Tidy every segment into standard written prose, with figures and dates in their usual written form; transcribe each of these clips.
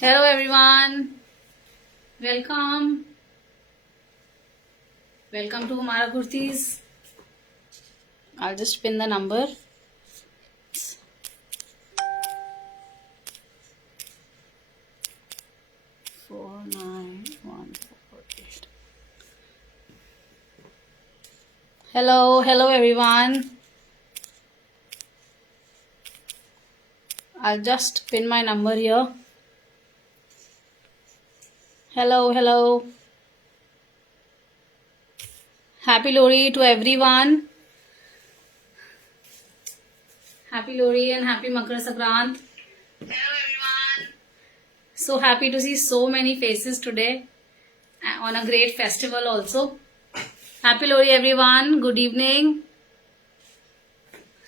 Hello everyone, welcome to Humara Kurtis. I'll just pin the number. Four nine one four eight. Hello everyone. I'll just pin my number here. Hello. Happy Lohri to everyone. Happy Lohri and happy Makar Sankrant. Hello everyone. So happy to see so many faces today on a great festival also. Happy Lohri everyone. Good evening.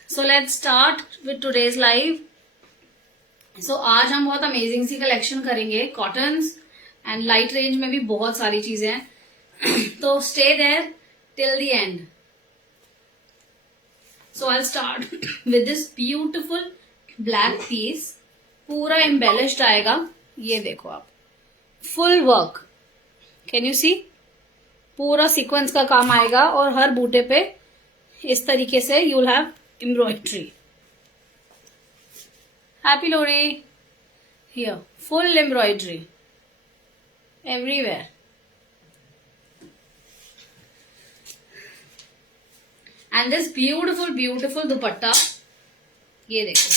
So let's start with today's live. So आज हम बहुत amazing सी collection करेंगे cottons and light range में भी बहुत सारी चीजें हैं तो stay there till the end. So I start with this beautiful black piece. पूरा एम्बेलिश्ड आएगा. ये देखो आप, full work. Can you see? पूरा सीक्वेंस का काम आएगा और हर बूटे पे इस तरीके से you will have embroidery. Happy Lohri. Here, full embroidery everywhere. And this beautiful दुपट्टा. ये देखो,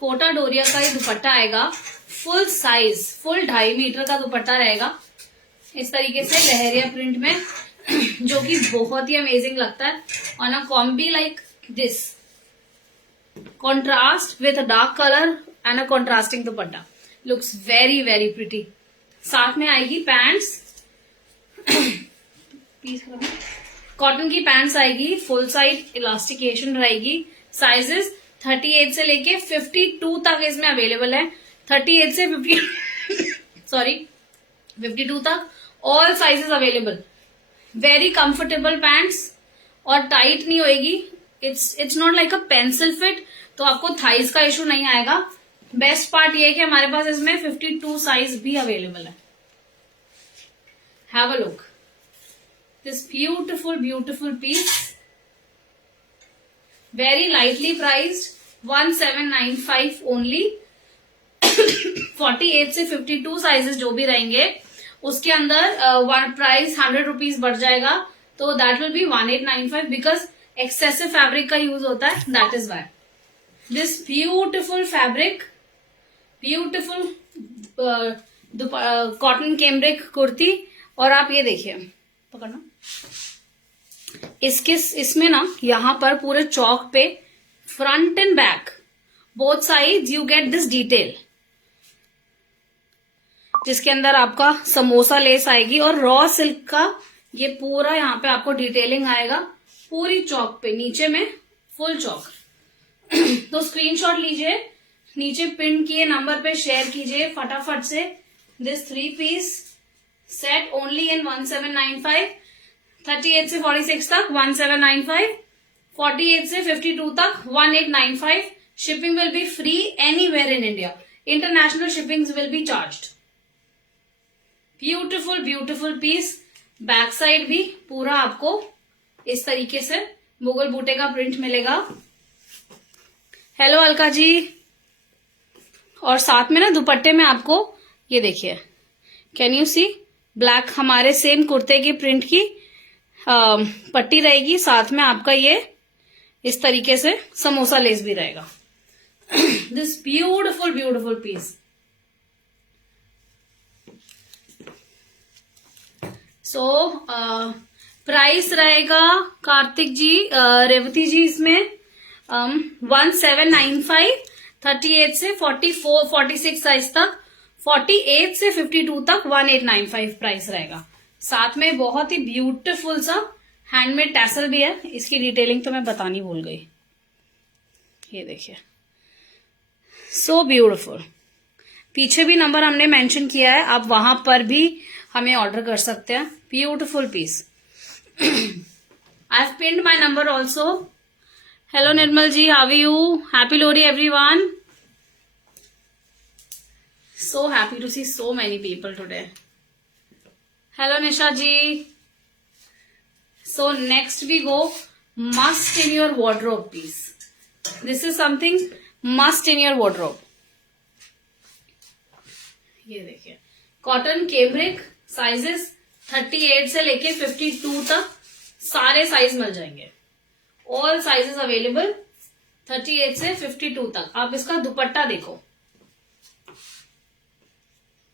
कोटा डोरिया का ये दुपट्टा आएगा. फुल साइज, फुल 2.5 मीटर का दुपट्टा रहेगा इस तरीके से लहरिया प्रिंट में, जो कि बहुत ही अमेजिंग लगता है on a combi like this. Contrast with a dark color and a contrasting dupatta. Looks very pretty. साथ में आएगी पैंट्स. कॉटन की पैंट्स आएगी, फुल साइड इलास्टिकेशन रहेगी. साइजेस 38 से लेके 52 तक इसमें अवेलेबल है. 38 से 52 तक all sizes available. Very comfortable pants और टाइट नहीं होएगी. It's not like a pencil fit, तो आपको थाइज का इशू नहीं आएगा. बेस्ट पार्ट ये है कि हमारे पास इसमें 52 साइज भी अवेलेबल है. Have a look this beautiful piece. Very lightly priced, 1795 only. 48 से 52 साइजेस जो भी रहेंगे उसके अंदर प्राइस 100 रुपीज बढ़ जाएगा. तो that will be 1895 because excessive fabric का यूज होता है. That is why this beautiful fabric, beautiful cotton cambric kurti. और आप ये देखिए, पकड़ना, इसमें ना यहाँ पर पूरे चौक पे front and back both side you get this detail, जिसके अंदर आपका समोसा लेस आएगी और रॉ सिल्क का ये पूरा यहाँ पे आपको डिटेलिंग आएगा पूरी चौक पे. नीचे में फुल चौक. तो स्क्रीनशॉट लीजिए, नीचे पिन किए नंबर पे शेयर कीजिए फटाफट से. This 3 piece set only in 1795. 38 से 46 तक 1795. 48 से 52 तक 1895. Shipping will be free anywhere in India. International shipping will be charged. Beautiful piece. Back side भी पूरा आपको इस तरीके से मुगल बूटे का प्रिंट मिलेगा. हेलो अलका जी. और साथ में ना दुपट्टे में आपको ये देखिए, कैन यू सी, ब्लैक हमारे सेम कुर्ते की प्रिंट की पट्टी रहेगी. साथ में आपका ये इस तरीके से समोसा लेस भी रहेगा. This beautiful piece. So price रहेगा कार्तिक जी, रेवती जी, इसमें 1795. 38 से 46 साइज तक. 48 से 52 तक 1895 प्राइस रहेगा. साथ में बहुत ही ब्यूटीफुल सा हैंडमेड टैसल भी है. इसकी डिटेलिंग तो मैं बतानी भूल गई. ये देखिए, सो ब्यूटीफुल. पीछे भी नंबर हमने मेंशन किया है, आप वहां पर भी हमें ऑर्डर कर सकते हैं. Beautiful piece. I've pinned my number also. Hello Nirmal ji, how are you? Happy Lohri everyone. so happy to see so many people today. Hello Nisha ji. So next we go must in your wardrobe piece. This is something must in your wardrobe. ये देखिए cotton cambric sizes 38 से लेके 52 तक सारे size मिल जाएंगे. All sizes available 38 से 52 तक. आप इसका दुपट्टा देखो,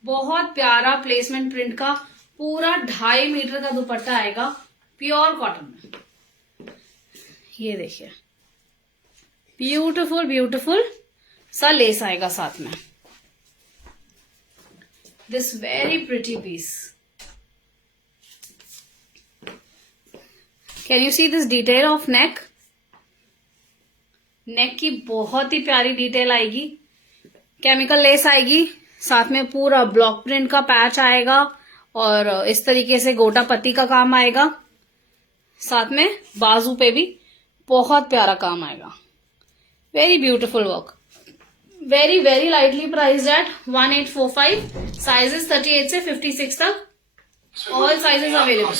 बहुत प्यारा प्लेसमेंट प्रिंट का पूरा 2.5 मीटर का दुपट्टा आएगा प्योर कॉटन में. ये देखिए ब्यूटीफुल ब्यूटीफुल सा लेस आएगा साथ में. This very pretty piece. Can you see this detail of neck. Neck की बहुत ही प्यारी डिटेल आएगी. केमिकल लेस आएगी, साथ में पूरा ब्लॉक प्रिंट का पैच आएगा और इस तरीके से गोटा पत्ती का काम आएगा. साथ में बाजू पे भी बहुत प्यारा काम आएगा. Very beautiful work. Very very lightly priced eight 1845. Sizes 38 से 56 तक. All sizes available.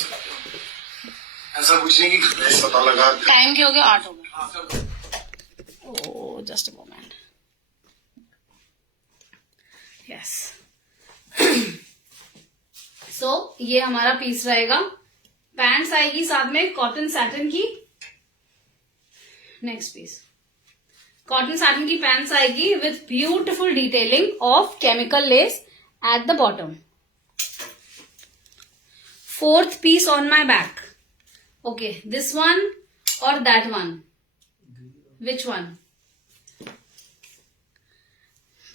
ऐसा कुछ नहीं कि पता लगा. टाइम के हो गए 8 हो गए. Oh just a moment. Yes. So ये हमारा पीस रहेगा. पैंट्स आएगी साथ में कॉटन सैटिन की. नेक्स्ट पीस कॉटन सैटिन की पैंट्स आएगी with beautiful detailing of chemical lace at the bottom. 4th piece on my back. Okay, this one or that one? Which one?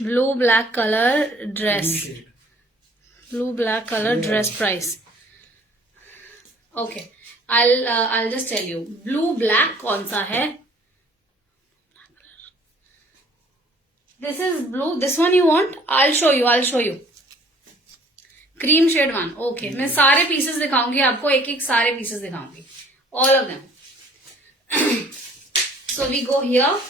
Blue black color dress. Blue black color dress price. Okay, I'll just tell you. Blue black कौन सा है? This is blue. This one you want? I'll show you. Cream shade one. Okay, मैं सारे pieces दिखाऊंगी आपको, एक एक सारे पीसेस दिखाऊंगी. All of them. So we go here.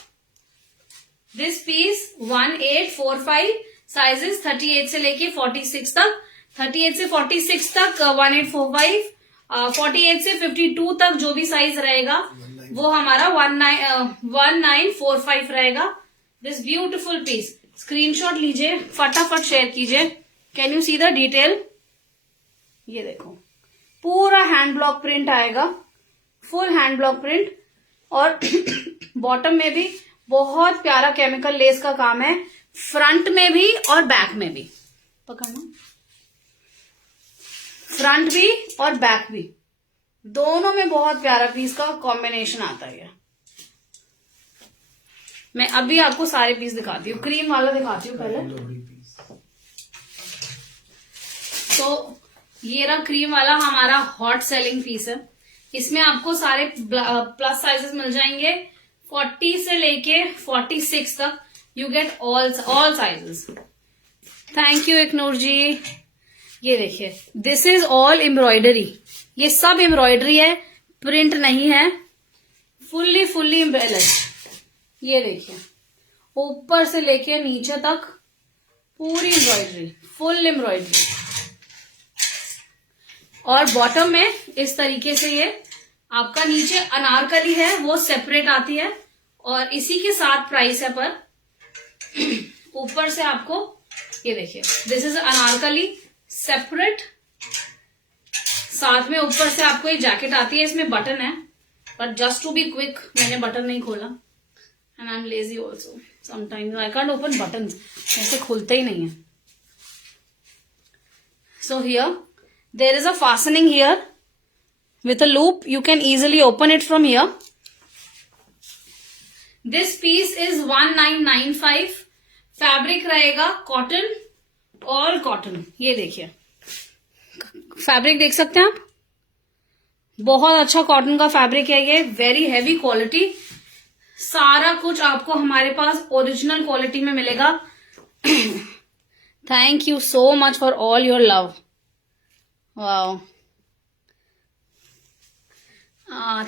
This piece 1845. Sizes 38 से लेके 46 तक. 38 से 46 तक 1845. 48 से 52 तक जो भी साइज रहेगा वो हमारा 1945 रहेगा. This beautiful piece. स्क्रीनशॉट लीजिए, फटाफट शेयर कीजिए. Can you see the detail. ये देखो पूरा हैंड ब्लॉक प्रिंट आएगा, फुल हैंड ब्लॉक प्रिंट. और बॉटम में भी बहुत प्यारा केमिकल लेस का काम है, फ्रंट में भी और बैक में भी. पकड़ना. फ्रंट भी और बैक भी, दोनों में बहुत प्यारा पीस का कॉम्बिनेशन आता है. मैं अभी आपको सारे पीस दिखाती हूँ. क्रीम वाला दिखाती हूँ पहले. तो ये रहा क्रीम वाला हमारा हॉट सेलिंग पीस है. इसमें आपको सारे प्लस साइजेस मिल जाएंगे 40 से लेके 46 तक. You get all sizes. Thank you Iknoor ji. ये देखिए दिस इज ऑल एम्ब्रॉयडरी. ये सब एम्ब्रॉयडरी है, प्रिंट नहीं है. Fully embroidery. ये देखिए ऊपर से लेके नीचे तक पूरी एम्ब्रॉयडरी, फुल एम्ब्रॉयडरी. और बॉटम में इस तरीके से ये आपका नीचे अनारकली है वो सेपरेट आती है और इसी के साथ प्राइस है. पर ऊपर से आपको ये देखिए दिस इज अनारकली सेपरेट. साथ में ऊपर से आपको ये जैकेट आती है. इसमें बटन है but just to be quick मैंने बटन नहीं खोला. And I am lazy also. Sometimes I can't open button, ऐसे खुलते ही नहीं है. So here there is a fastening here with a loop. You can easily open it from here. This piece is 1995. Fabric रहेगा cotton, all cotton. ये देखिए fabric देख सकते हैं आप, बहुत अच्छा कॉटन का फैब्रिक है ये. Very heavy quality. सारा कुछ आपको हमारे पास ओरिजिनल क्वालिटी में मिलेगा. Thank you so much for all your love. Wow.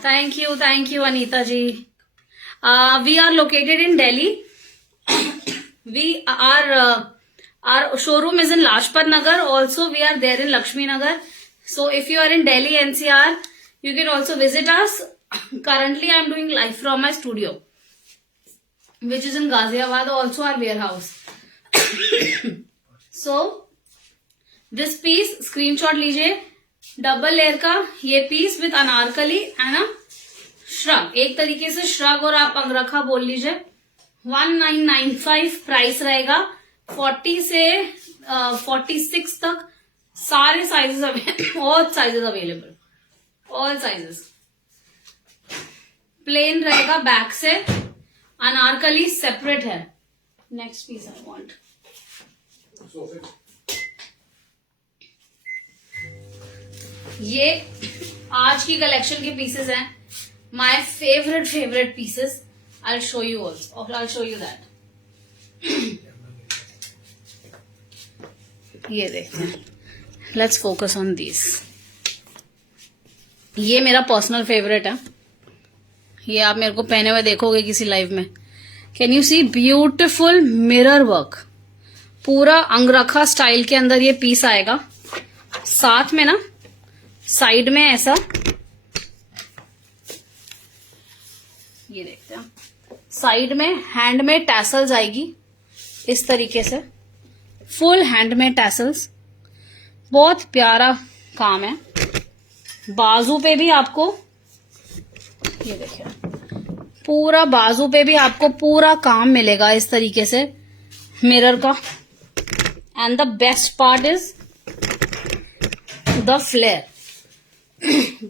Thank you, Anita ji. We are located in Delhi. We are Our showroom is in Lajpat Nagar. Also, we are there in Lakshmi Nagar. So, if you are in Delhi NCR, you can also visit us. Currently, I am doing live from my studio, which is in Ghaziabad, also our warehouse. So, this piece, screenshot लीजिए. Double layer का ये piece with anarkali and a shrug, एक तरीके से shrug और आप अंगरखा बोल लीजिए. 1995 प्राइस रहेगा. 40 से 46 तक सारे sizes all sizes available, all sizes. Plain रहेगा बैक से, अनारकली सेपरेट है. Next piece I want. ये आज की कलेक्शन के पीसेस हैं. My favourite pieces. I show you also, I show you that. ये देखते हैं. Let's focus on this. ये मेरा पर्सनल फेवरेट है. ये आप मेरे को पहने हुए देखोगे किसी लाइव में. Can you see beautiful mirror work, पूरा अंगरखा स्टाइल के अंदर ये पीस आएगा. साथ में ना साइड में ऐसा, ये देखते हैं, साइड में हैंड में टैसल्स आएगी इस तरीके से. फुल हैंड में टैसल्स, बहुत प्यारा काम है. बाजू पे भी आपको, ये देखिए, पूरा बाजू पे भी आपको पूरा काम मिलेगा इस तरीके से मिरर का. And the best part is the flare.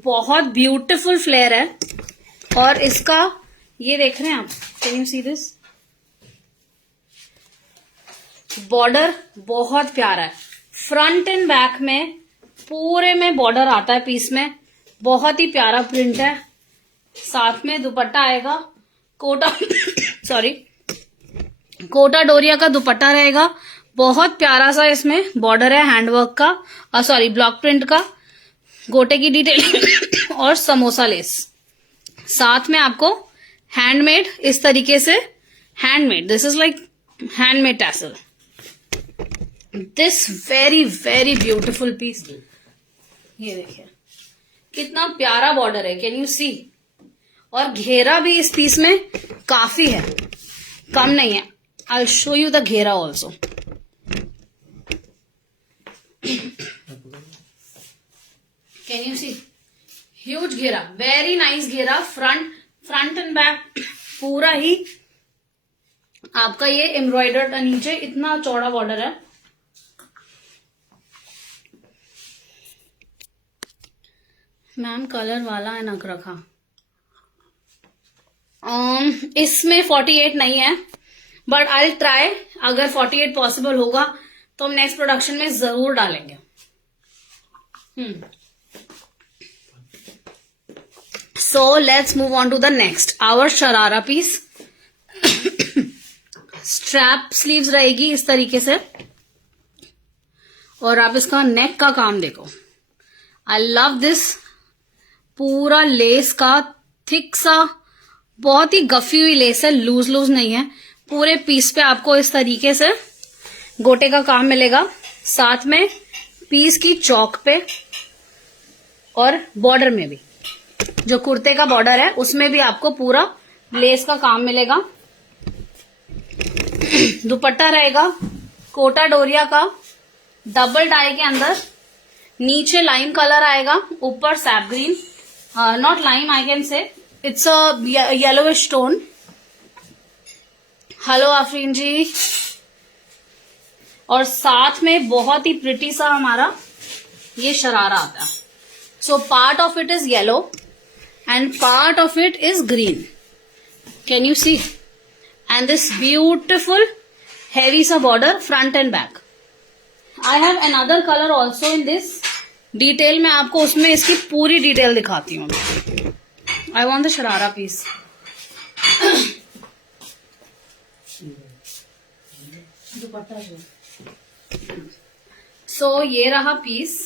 बहुत ब्यूटीफुल फ्लेयर है. और इसका ये देख रहे हैं आप, can you see this border, बहुत प्यारा है. फ्रंट एंड बैक में पूरे में बॉर्डर आता है पीस में. बहुत ही प्यारा प्रिंट है. साथ में दुपट्टा आएगा, कोटा सॉरी कोटा डोरिया का दुपट्टा रहेगा. बहुत प्यारा सा इसमें बॉर्डर है हैंडवर्क का, सॉरी ब्लॉक प्रिंट का. गोटे की डिटेल और समोसा लेस. साथ में आपको हैंडमेड इस तरीके से, handmade, this is like handmade tassel. This very beautiful piece. ये देखिए कितना प्यारा बॉर्डर है. Can you see. और घेरा भी इस पीस में काफी है, कम नहीं है. आई शो यू द घेरा also. Can you see, huge घेरा, वेरी नाइस घेरा. फ्रंट एंड बैक पूरा ही आपका ये एम्ब्रॉयडर्ड. नीचे इतना चौड़ा बॉर्डर है. मैम कलर वाला है नक रखा. इसमें 48 नहीं है, बट आई ट्राई. अगर 48 पॉसिबल होगा तो हम नेक्स्ट प्रोडक्शन में जरूर डालेंगे. So let's move on to the next, our sharara piece. Strap sleeves रहेगी इस तरीके से. और आप इसका नेक का काम देखो. I love this. पूरा लेस का थिक सा, बहुत ही गफी हुई लेस है, लूज नहीं है. पूरे पीस पे आपको इस तरीके से गोटे का काम मिलेगा. साथ में पीस की चौक पे और बॉर्डर में भी, जो कुर्ते का बॉर्डर है उसमें भी आपको पूरा लेस का काम मिलेगा. दुपट्टा रहेगा कोटा डोरिया का, डबल डाई के अंदर. नीचे लाइम कलर आएगा, ऊपर sap green, not lime, I can say it's a yellowish tone. Hello Afreen ji. और साथ में बहुत ही प्रिटी सा हमारा ये शरारा आता है. So part of it is yellow and part of it is green. Can you see? And this beautiful heavy sa border front and back. I have another color also in this. Detail में आपको उसमें इसकी पूरी detail दिखाती हूँ. I want the sharara piece. दुपट्टा जो. So ये रहा पीस.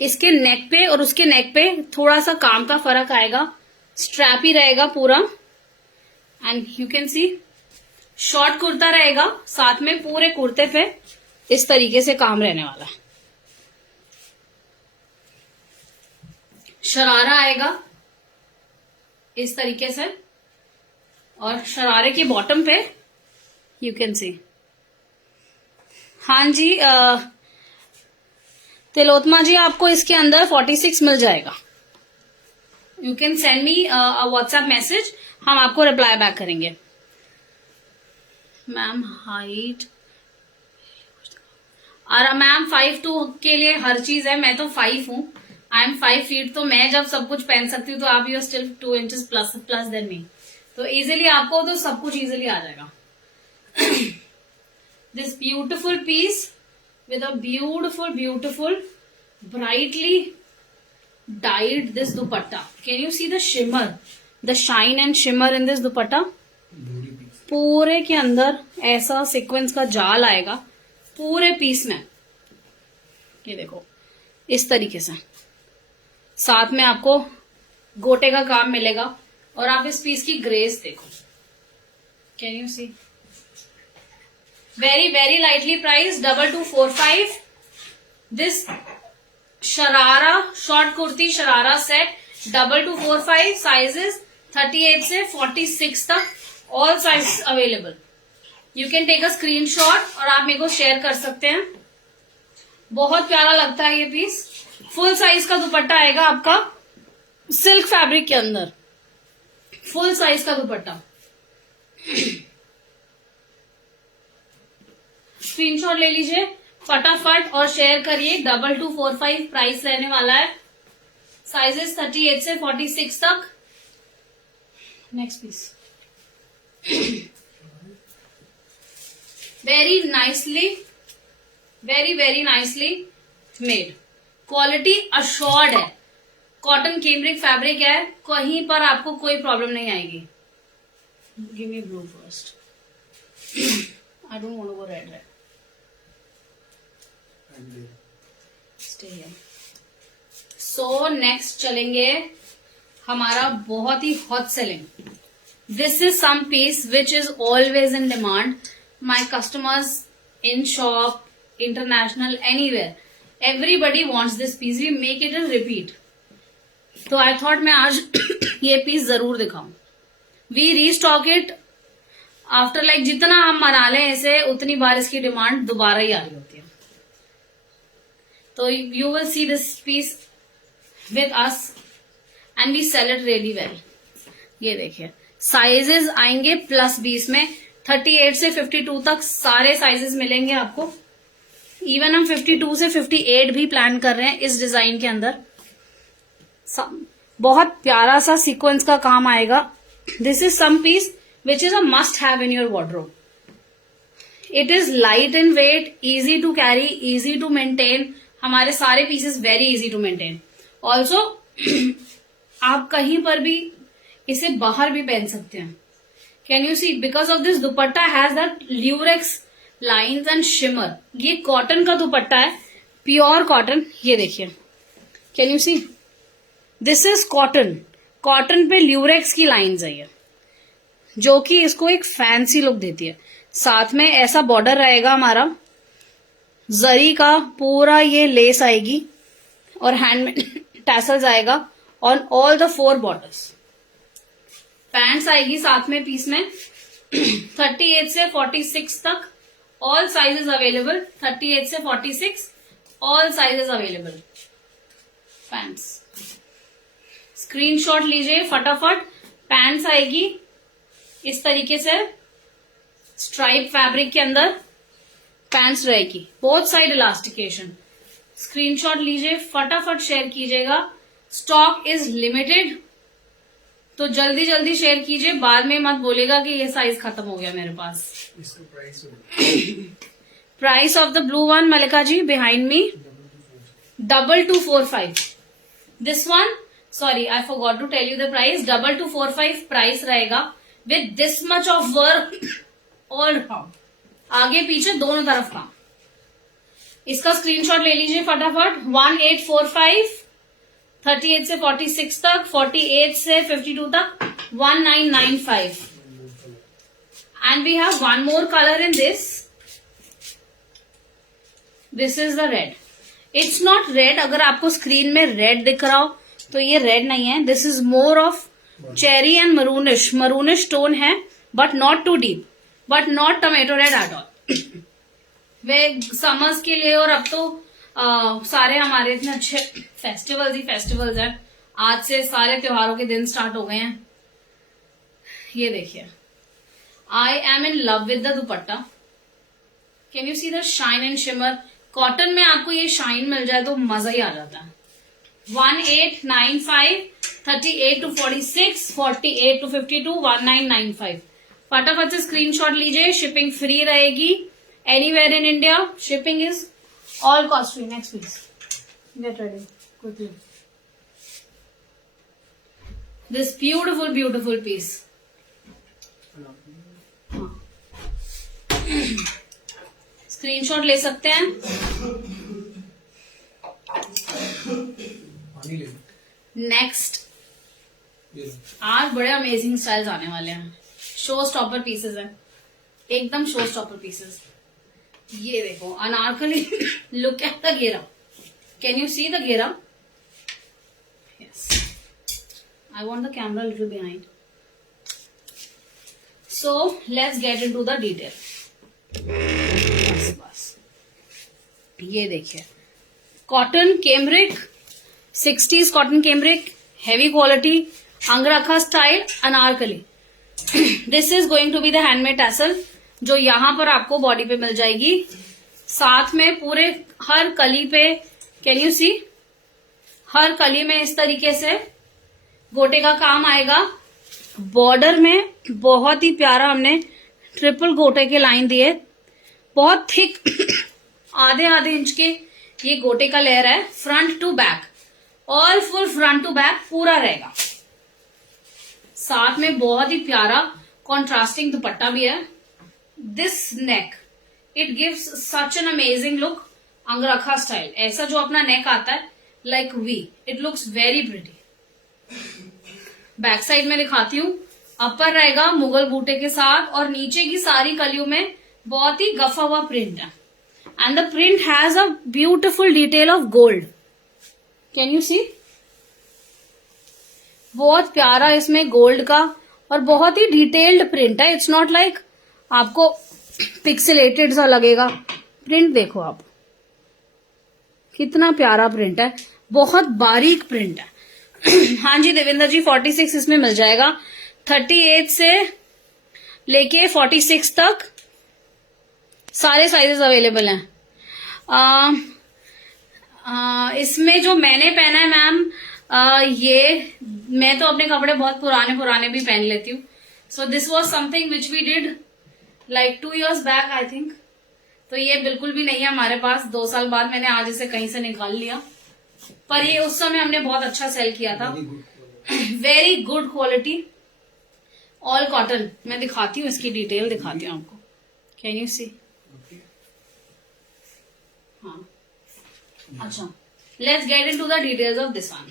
इसके नेक पे और उसके नेक पे थोड़ा सा काम का फर्क आएगा. स्ट्रैप ही रहेगा पूरा. And you can see short kurta रहेगा, साथ में पूरे कुर्ते पे इस तरीके से काम रहने वाला है। शरारा आएगा इस तरीके से, और शरारे के बॉटम पे यू कैन सी। हाँ जी तिलोत्मा जी, आपको इसके अंदर 46 मिल जाएगा। You can send me WhatsApp message, हम आपको रिप्लाई बैक करेंगे। मैम हाइट, और मैम 5'2" के लिए हर चीज है। मैं तो 5 हूँ, आई एम 5 फीट, तो मैं जब सब कुछ पहन सकती हूँ तो आप you still 2 inches plus then me, तो इजीली आपको तो सब कुछ इजीली आ जाएगा। This beautiful piece with a beautiful brightly dyed this dupatta. Can you see the shimmer, the shine and shimmer in this dupatta? पूरे के अंदर ऐसा सीक्वेंस का जाल आएगा पूरे पीस में, ये देखो इस तरीके से। साथ में आपको गोटे का काम मिलेगा, और आप इस पीस की ग्रेस देखो। Can you see? very lightly priced, 2245. This sharara short kurti sharara set 2245, sizes 38 से 46 तक, all size available. You can take a screenshot और आप मेरे को शेयर कर सकते हैं। बहुत प्यारा लगता है ये पीस। फुल साइज का दुपट्टा आएगा आपका सिल्क फैब्रिक के अंदर, फुल साइज का दुपट्टा। स्क्रीनशॉट ले लीजिए फटाफट और शेयर करिए। 2245 प्राइस रहने वाला है, साइजेस 38 से 46 तक। Next piece, very nicely made, quality assured है, कॉटन कैमरिक फैब्रिक है, कहीं पर आपको कोई प्रॉब्लम नहीं आएगी। Give me blue first, I don't want to go red. So next चलेंगे हमारा बहुत ही hot selling. This is some piece which is always in demand. My customers in shop, international, anywhere, everybody wants this piece. We make it in repeat, तो I thought मैं आज ये piece जरूर दिखाऊं। We restock it after like जितना हम मना लें इसे, उतनी बार इसकी डिमांड दोबारा ही आ रही होती है। तो you will see this piece with us and we sell it really well. ये देखिए साइजेस आएंगे +20 में, 38 से 52 तक सारे साइजेस मिलेंगे आपको। इवन हम 52 से 58 भी प्लान कर रहे हैं इस डिजाइन के अंदर। बहुत प्यारा सा सीक्वेंस का काम आएगा। This is some piece which is a must have in your wardrobe. It is light in weight, easy to carry, easy to maintain. हमारे सारे pieces very easy to maintain. Also आप कहीं पर भी इसे बाहर भी पहन सकते हैं। Can you see? Because of this dupatta has that lurex lines and shimmer. ये कॉटन का दुपट्टा है, प्योर कॉटन। ये देखिए, Can you see? This is cotton. Cotton पे ल्यूरेक्स की लाइन्स है ये, जो कि इसको एक फैंसी लुक देती है। साथ में ऐसा बॉर्डर रहेगा हमारा, जरी का पूरा ये लेस आएगी, और हैंड में टैसल्स आएगा on all the 4 borders. Pants आएगी साथ में पीस में 38 से 46 तक, ऑल साइजेस अवेलेबल। 38 से 46 all sizes available. Pants screenshot लीजिए फटाफट। पैंट्स आएगी इस तरीके से स्ट्राइप फैब्रिक के अंदर, पैंट्स रहेगी, बोथ साइड इलास्टिकेशन। स्क्रीनशॉट लीजिए फटाफट, शेयर कीजिएगा। स्टॉक इज लिमिटेड, तो जल्दी जल्दी शेयर कीजिए, बाद में मत बोलेगा कि ये साइज खत्म हो गया मेरे पास। Price of the blue one Malika ji behind me 2245। This one, sorry I forgot to tell you the price. 2245 price रहेगा with this much of work all around, आगे पीछे दोनों तरफ का। इसका स्क्रीनशॉट ले लीजिए फटाफट। 1845, 38 से 46 तक, 48 से 52 तक, 1995। And we have one more color in this. This is the red. It's not red. अगर आपको स्क्रीन में रेड दिख रहा हो तो ये रेड नहीं है. This is more of cherry and maroonish tone है, but not too deep, but not tomato red at all. Way summers के लिए, और अब तो सारे हमारे इतने अच्छे फेस्टिवल्स हैं. आज से सारे त्योहारों के दिन स्टार्ट हो गए हैं. ये देखिए, आई am in love with the dupatta. Can you see the shine and shimmer. Cotton में आपको ये शाइन मिल जाए तो मजा ही आ जाता है. 1895, 38 to 46, 48 to 52, 1995. फटाफट से स्क्रीनशॉट लीजिए. शिपिंग फ्री रहेगी anywhere in India. Shipping is all cost free. Next please get ready quickly. This beautiful piece. Screenshot ले सकते हैं. नेक्स्ट, आज बड़े अमेजिंग स्टाइल्स आने वाले हैं. शो स्टॉपर पीसेस हैं, एकदम शो स्टॉपर पीसेस. ये देखो Anarkali. Look at the ghera. Can you see the ghera? Yes. I want the camera little behind. So let's get into the detail. बस ये देखिए, cotton cambric, 60s cotton cambric, heavy quality, angrakha style, Anarkali. This is going to be the handmade tassel, जो यहां पर आपको body पे मिल जाएगी. साथ में पूरे हर कली पे, कैन यू सी, हर कली में इस तरीके से गोटे का काम आएगा. बॉर्डर में बहुत ही प्यारा हमने ट्रिपल गोटे के लाइन दिए. बहुत थिक आधे इंच के ये गोटे का लेयर है. Front to back, all full front to back पूरा रहेगा. साथ में बहुत ही प्यारा कॉन्ट्रास्टिंग दुपट्टा भी है. This neck, it gives such an amazing look. Angrakha style, ऐसा जो अपना नेक आता है like we, it looks very pretty. Back side में दिखाती हूँ. अपर रहेगा मुगल बूटे के साथ, और नीचे की सारी कलियों में बहुत ही गफा हुआ प्रिंट है. And the print has a beautiful detail of gold. Can you see, बहुत प्यारा इसमें गोल्ड का और बहुत ही डिटेल्ड प्रिंट है. इट्स नॉट लाइक आपको पिक्सेलेटेड सा लगेगा. प्रिंट देखो आप, कितना प्यारा प्रिंट है. बहुत बारीक प्रिंट है. हाँ जी देवेंद्र जी, 46 इसमें मिल जाएगा. 38 से लेके 46 तक सारे साइजेस अवेलेबल हैं. इसमें जो मैंने पहना है मैम, ये मैं तो अपने कपड़े बहुत पुराने भी पहन लेती हूँ. So this was something which we did like 2 years back I think. तो ये बिल्कुल भी नहीं है हमारे पास. 2 साल बाद मैंने आज इसे कहीं से निकाल लिया, पर ये उस समय हमने बहुत अच्छा सेल किया था. Very good quality, all cotton. मैं दिखाती हूँ, इसकी डिटेल दिखाती हूँ आपको. कैन यू सी? हाँ, अच्छा, let's get into the details of this one.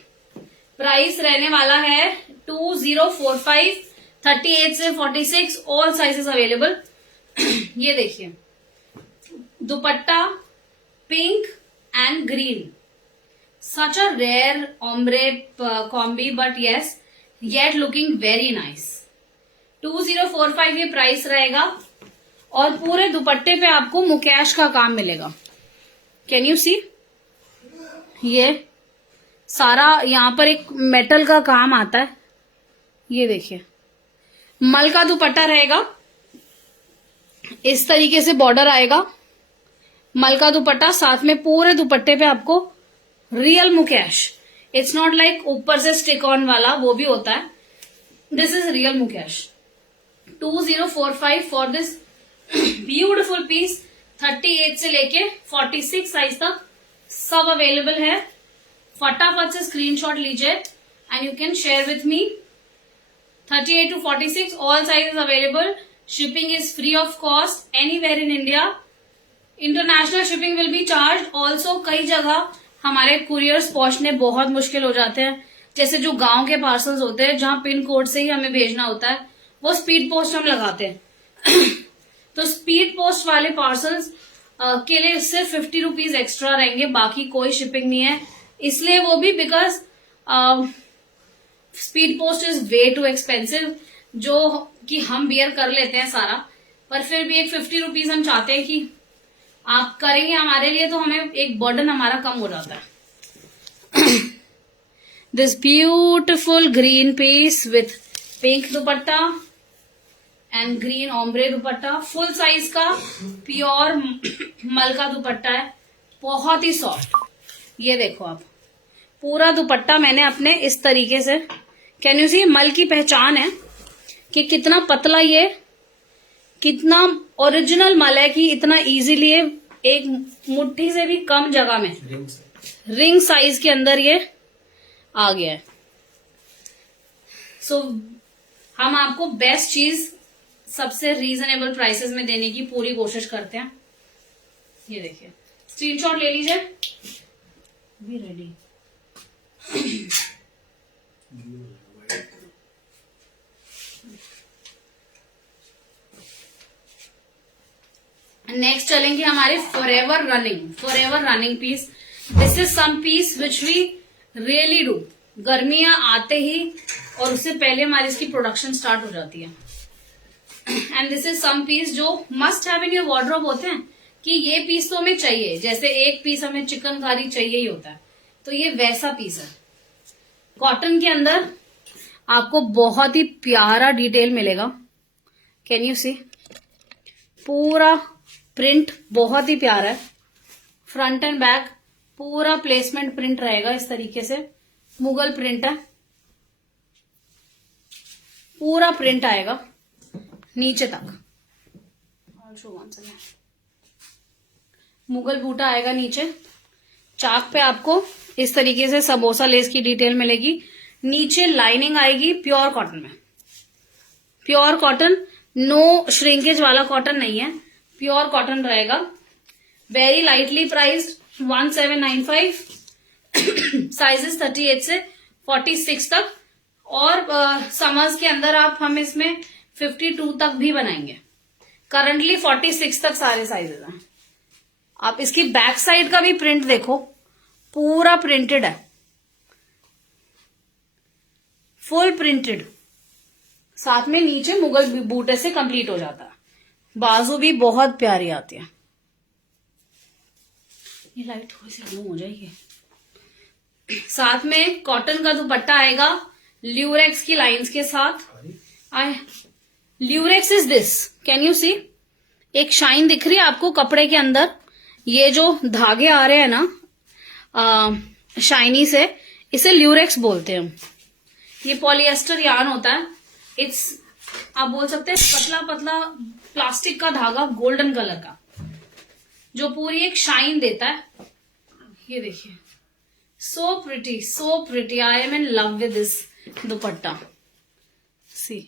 Price रहने वाला है 2045, 38 से 46, ऑल साइजेस अवेलेबल. ये देखिए, दुपट्टा pink and green. Such a rare ombre combi, but yes, yet looking very nice. 2045 ये प्राइस रहेगा, और पूरे दुपट्टे पे आपको मुकेश का काम मिलेगा. कैन यू सी, ये सारा यहाँ पर एक मेटल का काम आता है. ये देखिए, मल का दुपट्टा रहेगा. इस तरीके से बॉर्डर आएगा, मल का दुपट्टा. साथ में पूरे दुपट्टे पे आपको real mukaish. It's not like ऊपर से स्टिक ऑन वाला, वो भी होता है. This is real mukaish. 2045 for this beautiful piece. 38 से लेके 46 साइज तक सब अवेलेबल है. फटाफट से स्क्रीनशॉट लीजिए and you can share with me. 38 to 46 all sizes available. Shipping is free of cost anywhere in India. International shipping will be charge also. कई जगह हमारे कुरियर्स पहुंचने बहुत मुश्किल हो जाते हैं. जैसे जो गांव के पार्सल्स होते हैं, जहां पिन कोड से ही हमें भेजना होता है, वो स्पीड पोस्ट हम लगाते हैं. तो स्पीड पोस्ट वाले पार्सल्स के लिए सिर्फ 50 रुपीज एक्स्ट्रा रहेंगे, बाकी कोई शिपिंग नहीं है। इसलिए वो भी because speed post is way too expensive, जो कि हम बियर कर लेते हैं सारा, पर फिर भी एक 50 रुपीज हम चाहते हैं कि आप करेंगे हमारे लिए, तो हमें एक बर्डन हमारा कम हो जाता है। This beautiful green peas with pink dupatta and green ombre dupatta, full size का प्योर मल का दुपट्टा है, बहुत ही सॉफ्ट। ये देखो आप, पूरा दुपट्टा मैंने अपने इस तरीके से, कैन यू सी, मल की पहचान है कि कितना पतला, ये कितना ओरिजिनल मल है कि इतना इजीली एक मुट्ठी से भी कम जगह में रिंग साइज के अंदर ये आ गया है। सो हम आपको बेस्ट चीज सबसे रीजनेबल प्राइसेस में देने की पूरी कोशिश करते हैं। ये देखिए, स्क्रीनशॉट ले लीजिए। Be ready. नेक्स्ट चलेंगे हमारे forever running piece. This is some piece which we really do. गर्मियां आते ही और उससे पहले हमारी इसकी प्रोडक्शन स्टार्ट हो जाती है। And this is some piece जो must have in your wardrobe होते हैं कि ये पीस तो हमें चाहिए, जैसे एक पीस हमें चिकनकारी चाहिए ही होता है, तो ये वैसा पीस है। कॉटन के अंदर आपको बहुत ही प्यारा डिटेल मिलेगा। कैन यू सी, पूरा प्रिंट बहुत ही प्यारा है। फ्रंट एंड बैक पूरा प्लेसमेंट प्रिंट रहेगा इस तरीके से, मुगल प्रिंट है, पूरा प्रिंट आएगा नीचे तक। मुगल बूटा आएगा नीचे, चाक पे आपको इस तरीके से समोसा लेस की डिटेल मिलेगी। नीचे लाइनिंग आएगी प्योर कॉटन में, प्योर कॉटन, नो श्रिंकेज वाला कॉटन नहीं है, प्योर कॉटन रहेगा। Very lightly priced, 1795। साइजेस 38 से 46 तक, और समर्स के अंदर आप हम इसमें 52 तक भी बनाएंगे। करंटली 46 तक सारे साइजेस हैं। आप इसकी बैक साइड का भी प्रिंट देखो, पूरा प्रिंटेड है, फुल प्रिंटेड, साथ में नीचे मुगल बूटे से कंप्लीट हो जाता है। बाजू भी बहुत प्यारी आती है। ये लाइट थोड़ी सी कम हो जाएगी। साथ में कॉटन का दुपट्टा आएगा ल्यूरेक्स की लाइंस के साथ। Lurex is this, can you see, एक शाइन दिख रही है आपको कपड़े के अंदर। ये जो धागे आ रहे हैं ना शाइनी से, इसे ल्यूरेक्स बोलते हैं हम। ये पॉलिएस्टर यार्न होता है। इट्स, आप बोल सकते हैं पतला पतला प्लास्टिक का धागा, गोल्डन कलर का, जो पूरी एक शाइन देता है। ये देखिए, so pretty, so pretty. I am in love with this dupatta. See,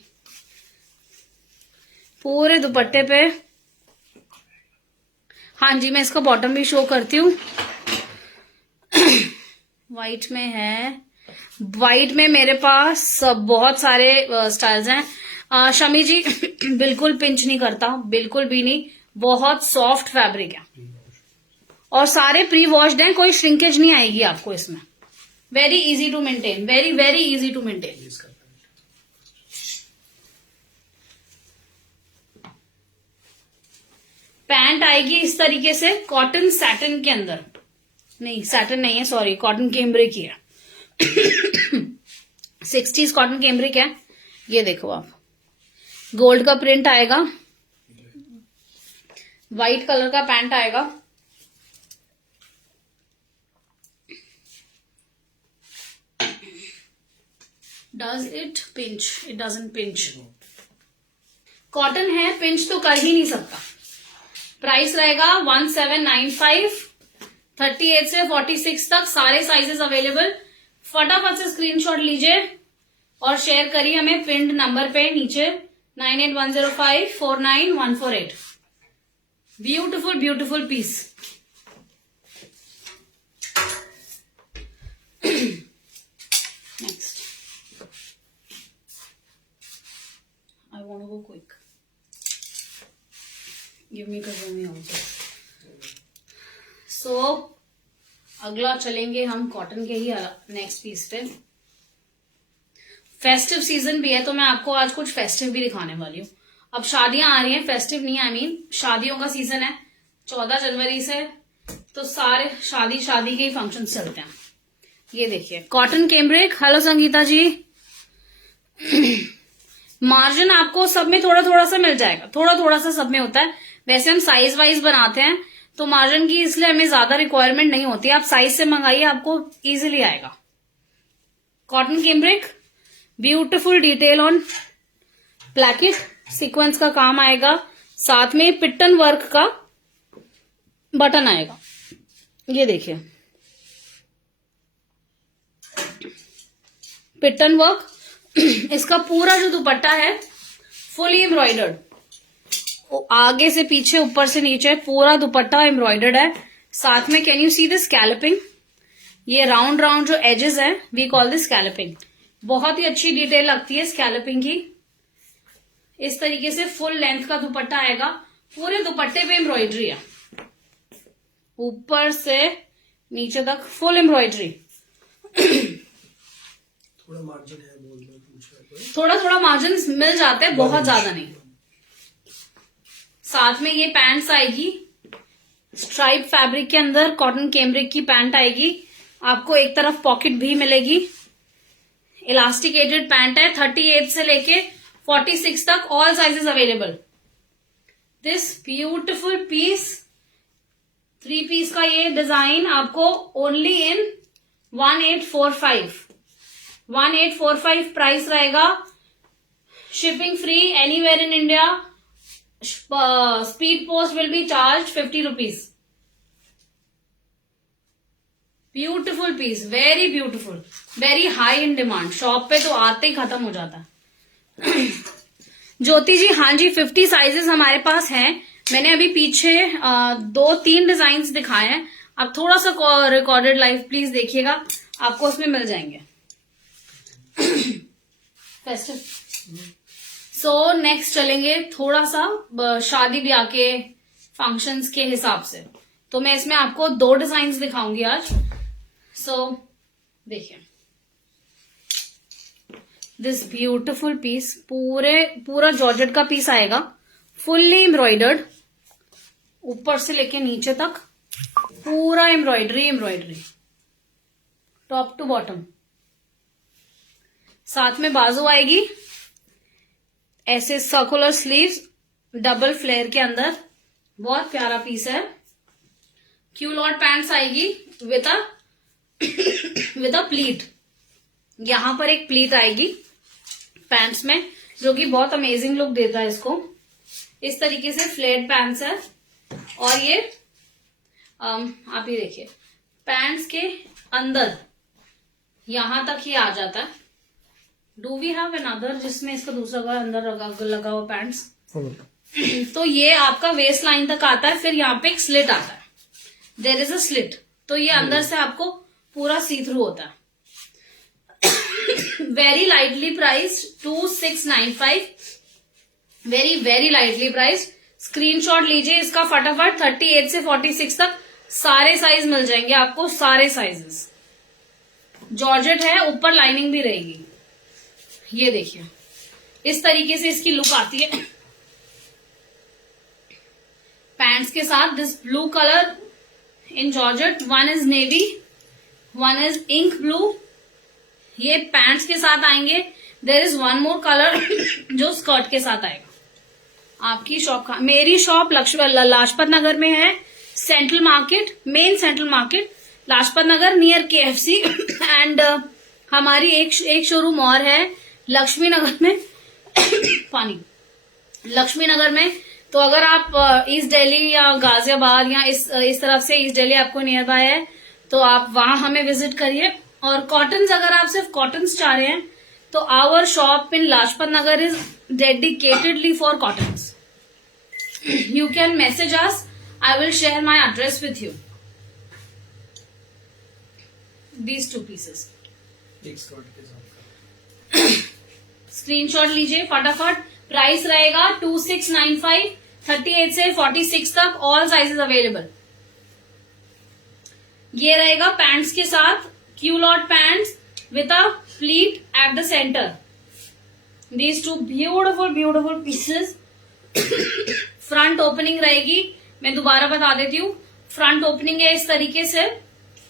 पूरे दुपट्टे पे, हाँ जी, मैं इसका बॉटम भी शो करती हूँ। व्हाइट में है, व्हाइट में मेरे पास बहुत सारे स्टाइल्स हैं। शमी जी बिल्कुल पिंच नहीं करता, बिल्कुल भी नहीं, बहुत सॉफ्ट फैब्रिक है और सारे प्री वॉश्ड हैं, कोई श्रिंकेज नहीं आएगी आपको इसमें। Very easy to maintain, very very easy to maintain. Pant आएगी इस तरीके से, कॉटन सैटिन के अंदर, नहीं सैटिन नहीं है, सॉरी, कॉटन कैम्ब्रिक ही है। 60s कॉटन कैम्ब्रिक है। ये देखो आप, गोल्ड का प्रिंट आएगा, व्हाइट कलर का पैंट आएगा। Does it pinch? It doesn't pinch. Cotton है, पिंच तो कर ही नहीं सकता। प्राइस रहेगा 1795। 38 से 46 तक सारे साइजेस अवेलेबल। फटाफट से स्क्रीनशॉट लीजिए और शेयर करिए हमें पिंड नंबर पे नीचे 9810549148। Beautiful beautiful piece. Next, I want to go quick. Give me कजोमी आल्सो। सो अगला चलेंगे हम कॉटन के ही नेक्स्ट पीस पे। फेस्टिव सीजन भी है तो मैं आपको आज कुछ फेस्टिव भी दिखाने वाली हूँ। अब शादियां आ रही हैं, फेस्टिव नहीं, आई मीन शादियों का सीजन है 14 जनवरी से, तो सारे शादी के ही फंक्शन चलते हैं। ये देखिए कॉटन कैमब्रिक। हेलो संगीता जी। मार्जिन आपको सब में थोड़ा थोड़ा सा मिल जाएगा, थोड़ा थोड़ा सा सब में होता है। वैसे हम साइज वाइज बनाते हैं तो मार्जिन की इसलिए हमें ज्यादा रिक्वायरमेंट नहीं होती। आप साइज से मंगाइए, आपको इजीली आएगा। Cotton cambric, beautiful detail on placket, sequence का काम आएगा, साथ में पिट्टन वर्क का बटन आएगा। ये देखिए पिट्टन वर्क। इसका पूरा जो दुपट्टा है फुली एम्ब्रॉयडर्ड, आगे से पीछे ऊपर से नीचे पूरा दुपट्टा एम्ब्रॉयडर्ड है। साथ में can you see this scalloping, ये राउंड राउंड जो एजेस है वी कॉल दिस स्कैल्पिंग। बहुत ही अच्छी डिटेल लगती है स्कैल्पिंग की। इस तरीके से फुल लेंथ का दुपट्टा आएगा, पूरे दुपट्टे पे एम्ब्रॉयडरी है, ऊपर से नीचे तक फुल एम्ब्रॉयडरी। थोड़ा मार्जिन है बोल रहे हैं, थोड़ा थोड़ा मार्जिन मिल जाते हैं, बहुत ज्यादा नहीं। साथ में ये पैंट्स आएगी स्ट्राइप फैब्रिक के अंदर, कॉटन कैमब्रिक की पैंट आएगी। आपको एक तरफ पॉकेट भी मिलेगी, इलास्टिकेटेड पैंट है। 38 से लेके 46 तक all sizes available. This beautiful piece, 3 piece का ये डिजाइन आपको ओनली इन 1845 प्राइस रहेगा। Shipping free anywhere in India. Speed post will be charge 50 rupees. Beautiful piece, very beautiful, very high in demand. Shop पे तो आते ही खत्म हो जाता है। ज्योति जी, हाँ जी 50 साइजेस हमारे पास हैं। मैंने अभी पीछे 2-3 डिजाइन दिखाए हैं। आप थोड़ा सा रिकॉर्डेड लाइव प्लीज देखिएगा, आपको उसमें मिल जाएंगे। फेस्टिव। सो नेक्स्ट चलेंगे थोड़ा सा शादी ब्याह के फंक्शंस के हिसाब से, तो मैं इसमें आपको 2 डिजाइन दिखाऊंगी आज। सो देखिए दिस ब्यूटिफुल पीस, पूरा जॉर्जेट का पीस आएगा, फुल्ली एम्ब्रॉयडर्ड, ऊपर से लेके नीचे तक पूरा एम्ब्रॉयडरी टॉप टू बॉटम। साथ में बाजू आएगी ऐसे सर्कुलर स्लीव्स डबल फ्लेयर के अंदर, बहुत प्यारा पीस है। क्यूलॉट पैंट्स आएगी विद अ प्लीट, यहां पर एक प्लीट आएगी पैंट्स में, जो कि बहुत अमेजिंग लुक देता है इसको। इस तरीके से फ्लेड पैंट्स है, और ये आप ये देखिए पैंट्स के अंदर यहां तक ही आ जाता है। डू वी हैव अनदर जिसमें इसका दूसरा कलर अंदर लगा हुआ पैंट्स? तो ये आपका वेस्ट लाइन तक आता है, फिर यहाँ पे एक स्लिट आता है, देयर इज अ स्लिट, तो ये अंदर से आपको पूरा सी थ्रू होता है। Very lightly priced 2695, very very lightly priced. Screenshot लीजिए इसका फटाफट। 38 से 46 तक सारे साइज मिल जाएंगे आपको, सारे साइजेस। जॉर्जेट है, ऊपर लाइनिंग भी रहेगी। ये देखिए इस तरीके से इसकी लुक आती है पैंट्स के साथ। This blue colour in georgette, one is navy, one is ink blue, ये पैंट्स के साथ आएंगे। There is one more colour जो स्कर्ट के साथ आएगा। आपकी शॉप का, मेरी शॉप लाजपत नगर में है, central market, main central market Lajpat Nagar near KFC। And हमारी एक शोरूम और है लक्ष्मी नगर में पानी लक्ष्मी नगर में। तो अगर आप ईस्ट दिल्ली या गाजियाबाद या इस तरफ से ईस्ट दिल्ली आपको नियर बाय है तो आप वहां हमें विजिट करिए। और कॉटन्स, अगर आप सिर्फ कॉटन्स चाह रहे हैं तो our shop in Lajpat Nagar is dedicatedly for cottons. You can message us, I will share my address with you. These 2 pieces एक स्कर्ट के साथ स्क्रीनशॉट लीजिए फटाफट। प्राइस रहेगा 2695, 38 से 46 तक ऑल साइजेस अवेलेबल। ये रहेगा पैंट्स के साथ, culotte pants with a pleat at the centre. These two beautiful beautiful pieces. Front opening रहेगी, मैं दोबारा बता देती हूँ, फ्रंट ओपनिंग है इस तरीके से।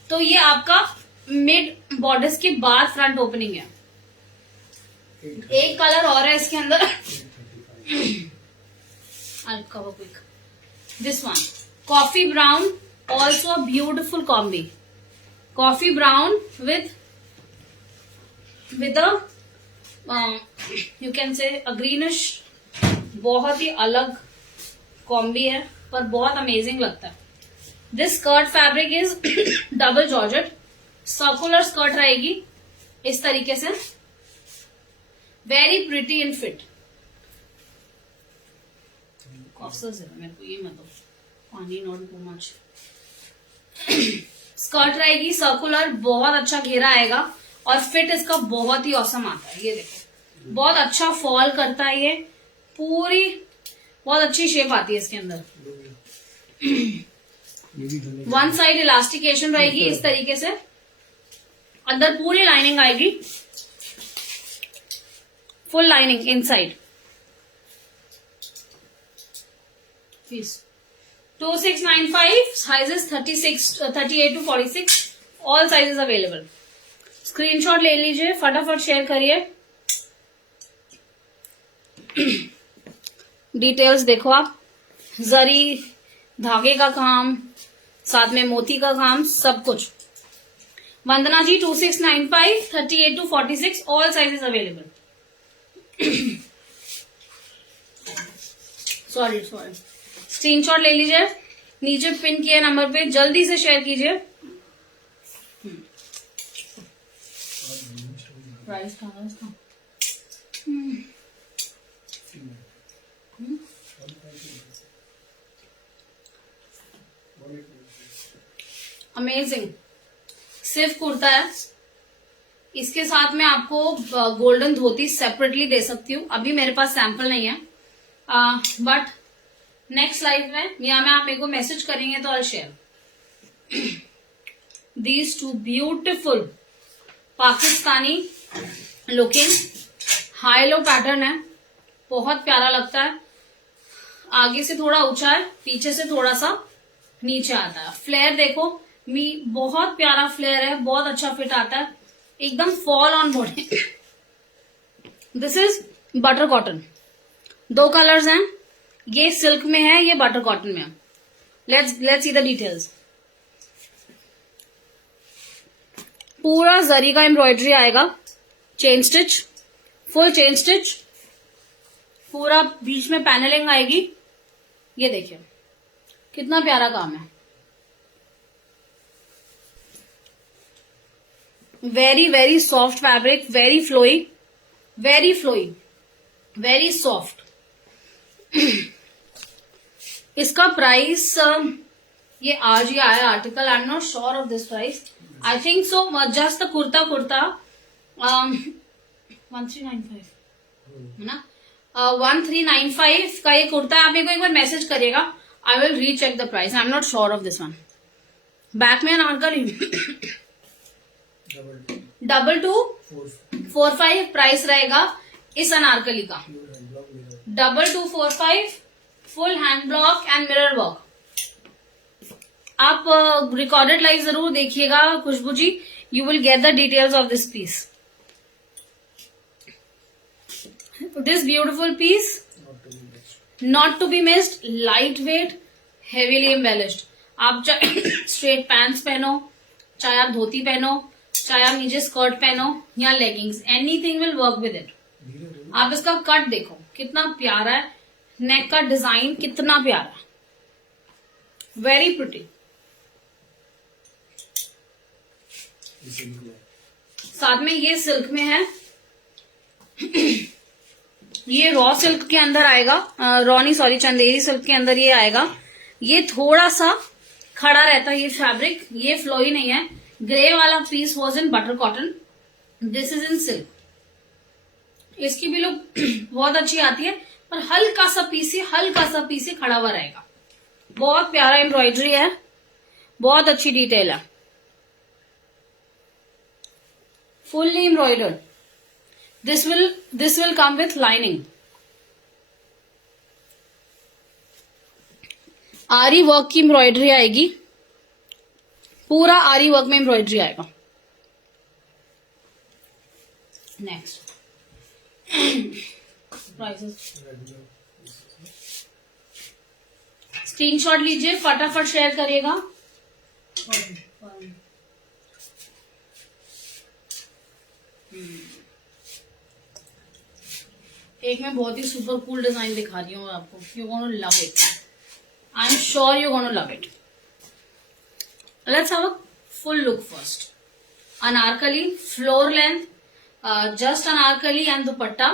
तो ये आपका मिड बॉर्डर्स के बाद फ्रंट ओपनिंग है। एक कलर और है इसके अंदर, I'll cover quick. This one, coffee brown, also a beautiful combi. Coffee brown with a you can say a greenish, बहुत ही अलग कॉम्बी है पर बहुत अमेजिंग लगता है। This skirt fabric is double georgette, circular skirt रहेगी इस तरीके से, वेरी प्रिटी इन फिट। मेरे को ये मत दो, पानी नॉट टू मच। स्कर्ट रहेगी सर्कुलर, बहुत अच्छा घेरा आएगा और फिट इसका बहुत ही औसम आता है। ये देखो बहुत अच्छा फॉल करता है, ये पूरी बहुत अच्छी शेप आती है इसके अंदर। वन साइड इलास्टिकेशन रहेगी इस तरीके से, अंदर पूरी लाइनिंग आएगी, full lining inside. 2695, sizes 38 to 46, all sizes available. Screenshot ले लीजिए, फटाफट शेयर करिए। डिटेल्स देखो आप, जरी धागे का काम, साथ में मोती का काम, सब कुछ। वंदना जी 2695, 38 to 46, all sizes available. Sorry screenshot ले लीजिए, नीचे पिन किए नंबर पे जल्दी से शेयर कीजिए। प्राइस कहाँ है इसका? अमेजिंग, सिर्फ कुर्ता है, इसके साथ में आपको गोल्डन धोती सेपरेटली दे सकती हूँ। अभी मेरे पास सैंपल नहीं है, बट नेक्स्ट लाइव में या में आप मेरे को मैसेज करेंगे तो I share. These two beautiful Pakistani looking high low pattern है, बहुत प्यारा लगता है। आगे से थोड़ा ऊंचा है, पीछे से थोड़ा सा नीचे आता है। फ्लेयर देखो, बहुत प्यारा फ्लेयर है, बहुत अच्छा फिट आता है, एकदम fall on body. This is butter cotton, 2 colours हैं, ये सिल्क में है, ये बटर कॉटन में है। Let's see the details. पूरा जरी का एम्ब्रॉयडरी आएगा, chain stitch, full chain stitch, पूरा बीच में पैनलिंग आएगी। ये देखिए कितना प्यारा काम है, very very soft fabric, very flowy, very soft. इसका प्राइस ये आज ही आया article, I am not sure of this price, I think so just kurta 1395 है ना, 1395 का ये कुर्ता है। आप मेरे को एक बार मैसेज करिएगा, I will recheck the price, I am not sure of this one. Back में अनारकली 2245 प्राइस रहेगा इस अनारकली का, 2245, full hand block and mirror work. आप रिकॉर्डेड लाइव जरूर देखिएगा Khushboo ji, you will get the details of this piece. This beautiful piece not to be missed, light weight, heavily embellished. आप चाहे straight pants पहनो, चाहे आप धोती पहनो, चाहे आप नीचे स्कर्ट पहनो या leggings, anything will work with it. आप इसका कट देखो कितना प्यारा है, नेक का डिजाइन कितना प्यारा, वेरी प्रिटी। साथ में ये सिल्क में है, ये रॉ सिल्क के अंदर आएगा, चंदेरी सिल्क के अंदर ये आएगा। ये थोड़ा सा खड़ा रहता है ये फैब्रिक, ये फ्लोई नहीं है। ग्रे वाला piece was in butter cotton, this is in silk. इसकी भी लुक बहुत अच्छी आती है, और हल्का सा पीस खड़ा हुआ रहेगा। बहुत प्यारा एम्ब्रॉयडरी है, बहुत अच्छी डिटेल है, fully embroidered. This will come with lining. आरी वर्क की एम्ब्रॉयडरी आएगी, पूरा आरी वर्क में एम्ब्रॉयडरी आएगा। नेक्स्ट प्राइसेस, स्क्रीनशॉट लीजिए, फटाफट शेयर करिएगा। एक मैं बहुत ही सुपर कूल डिजाइन दिखा रही हूँ आपको, you gonna love it, I am sure you gonna love it. Let's have a full look first. Anarkali, floor length, just anarkali and dupatta.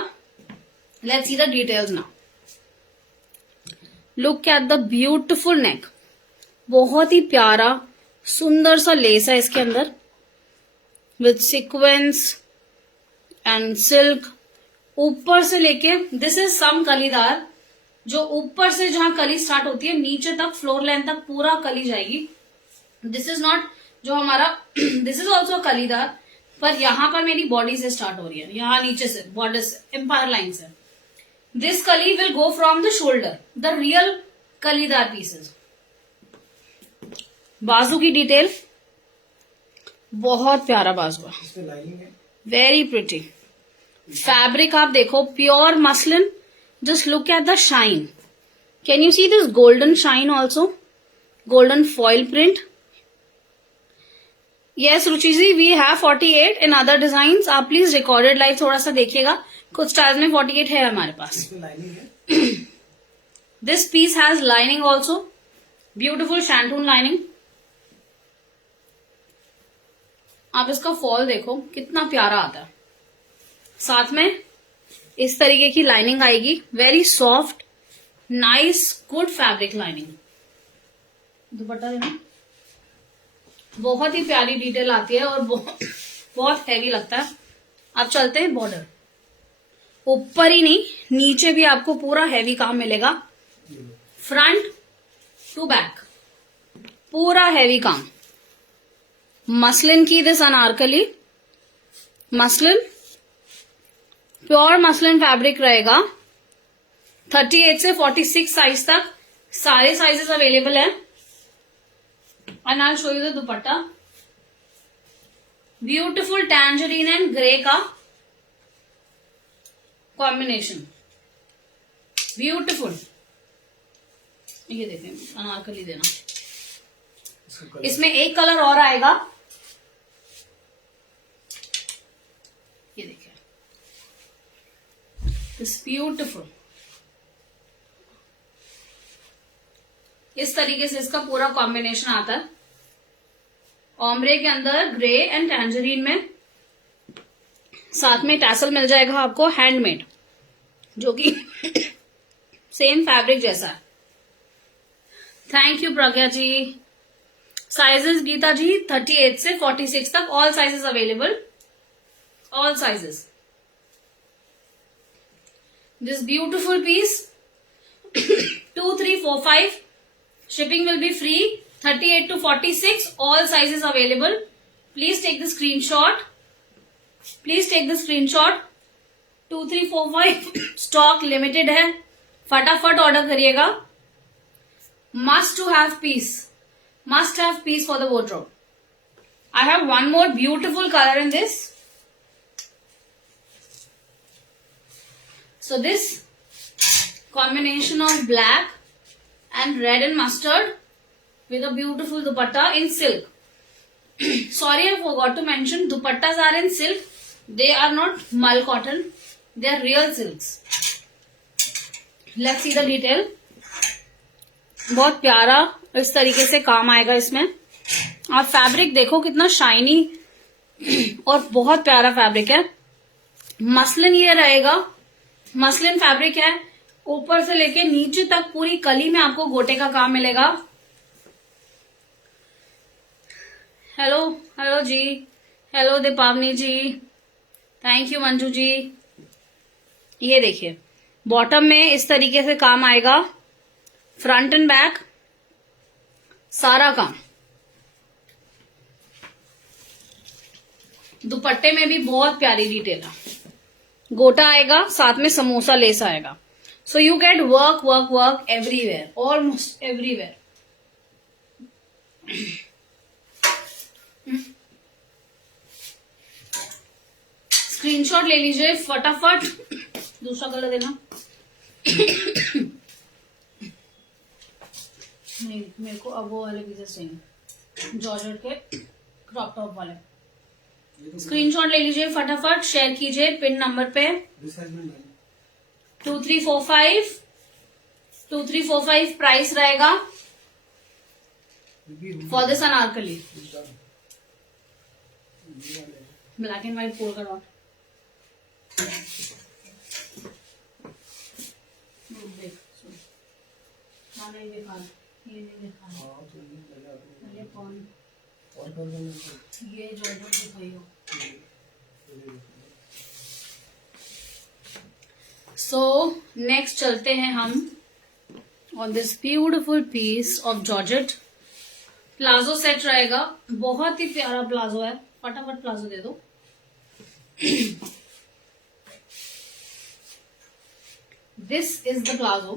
Let's see the details now. Look at the beautiful neck. बहुत ही प्यारा सुंदर सा less है इसके अंदर, with sequence and silk. ऊपर से लेके, दिस इज सम कलीदार, जो ऊपर से जहां कली स्टार्ट होती है नीचे तक फ्लोर लेंथ तक पूरा कली जाएगी। दिस इज नॉट जो हमारा दिस इज ऑल्सो कलीदार, पर यहां पर मेरी बॉडी से स्टार्ट हो रही है, यहां नीचे से बॉर्डर से, एम्पायर लाइन से। This kali will go from the shoulder, the real kalidar pieces. बाजू की डिटेल, बहुत प्यारा बाजू है, वेरी प्रिटी। फैब्रिक आप देखो, pure muslin. Just look at the shine, can you see this golden shine also, golden foil print. Yes Ruchi ji, we have 48 in other design. आप please recorded live थोड़ा सा देखिएगा, कुछ स्टाइल्स में 48 है हमारे पास। This piece has lining also, beautiful shantoon lining. आप इसका फॉल देखो कितना प्यारा आता है, साथ में इस तरीके की लाइनिंग आएगी, very soft nice good fabric lining. दुपट्टा देना, बहुत ही प्यारी डिटेल आती है और बहुत हैवी लगता है। अब चलते हैं बॉर्डर, ऊपर ही नहीं नीचे भी आपको पूरा हैवी काम मिलेगा, फ्रंट टू बैक पूरा हैवी काम। मसलिन की this Anarkali, muslin pure muslin fabric रहेगा। 38 से 46 साइज तक सारे साइजेस अवेलेबल है। And I'll show you the dupatta. Beautiful tangerine and grey का combination. Beautiful. ये देखें, अनारकली देना, इसमें एक कलर और आएगा, ये देखिए, दिस ब्यूटिफुल। इस तरीके से इसका पूरा कॉम्बिनेशन आता है, ओम्ब्रे के अंदर ग्रे एंड टैंजरीन में, साथ में टैसल मिल जाएगा आपको हैंडमेड, जो कि सेम फैब्रिक जैसा है। Thank you Pragya ji. Sizes Geeta ji 38 से 46 तक, all sizes available, all sizes. This beautiful piece 2, 3, 4, 5 shipping will be free, 38 to 46, all sizes available. Please take the screenshot. Please take the screenshot. 2, 3, 4, 5 stock limited है, फटाफट order करिएगा। Must to have piece, must have piece for the wardrobe. I have one more beautiful color in this. So this combination of black and red and mustard with a beautiful dupatta in silk. Sorry, I forgot to mention, dupattas are in silk. They are not mull cotton. They are real silks. Let's see the detail. बहुत प्यारा इस तरीके से काम आएगा इसमें। आप fabric देखो कितना शाइनी और बहुत प्यारा फैब्रिक है। मसलिन ये रहेगा, मसलिन फैब्रिक है, ऊपर से लेके नीचे तक पूरी कली में आपको गोटे का काम मिलेगा। Hello hello ji, hello Deepavani ji, thank you Manju ji. ये देखिए बॉटम में इस तरीके से काम आएगा, फ्रंट एंड बैक सारा काम। दुपट्टे में भी बहुत प्यारी डिटेल है, गोटा आएगा, साथ में समोसा लेस आएगा। So you get work work work everywhere, almost everywhere. Screenshot ले लीजिए फटाफट। दूसरा कलर देना। नहीं, मेरे को अब वो वाले पीसेस चाहिए, जॉर्जेट के क्रॉप टॉप वाले। स्क्रीनशॉट ले लीजिए फटाफट, शेयर कीजिए पिन नंबर पे 2345 प्राइस रहेगा for this Anarkali black and white pole का डॉट। देख नहीं देखा, ये नहीं देखा, ये कौन, ये जॉर्जेट दिखाई हो। सो नेक्स्ट चलते हैं हम on this beautiful piece of georgette. Palazzo set रहेगा, बहुत ही प्यारा प्लाजो है, फटाफट प्लाजो दे दो। This is the palazzo,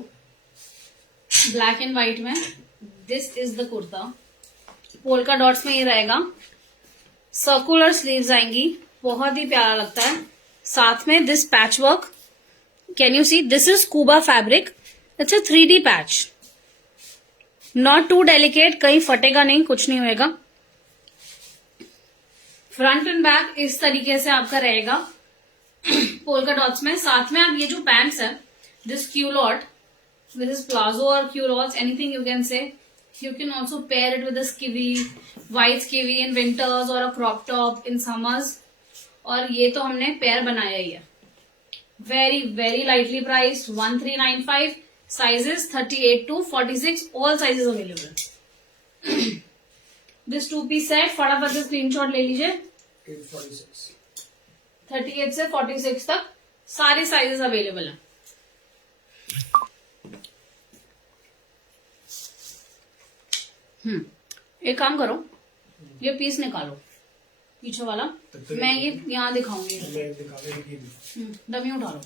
black and white में। This is the kurta, polka dots में ये रहेगा, सर्कुलर स्लीव्स आएंगी, बहुत ही प्यारा लगता है। साथ में this patch work, can you see, this is scuba fabric, it's a 3D patch, not too delicate, कहीं फटेगा नहीं, कुछ नहीं होएगा। फ्रंट एंड बैक इस तरीके से आपका रहेगा पोल्का डॉट्स में। साथ में आप ये जो पैंट्स है, this culotte, this is palazzo और culottes, anything you can say. You can also pair it with a skivvy, white skivvy in winters or a crop top in summers. और ये तो हमने पेयर बनाया ही है। Very very lightly priced, 1395, sizes 38 to 46, all sizes available. This 2-piece set, फटाफट से screenshot ले लीजिए। 38 से 46 तक सारे साइजेस अवेलेबल हैं। एक काम करो, ये पीस निकालो पीछे वाला, मैं ये यहाँ दिखाऊंगी। डमी उठा लो।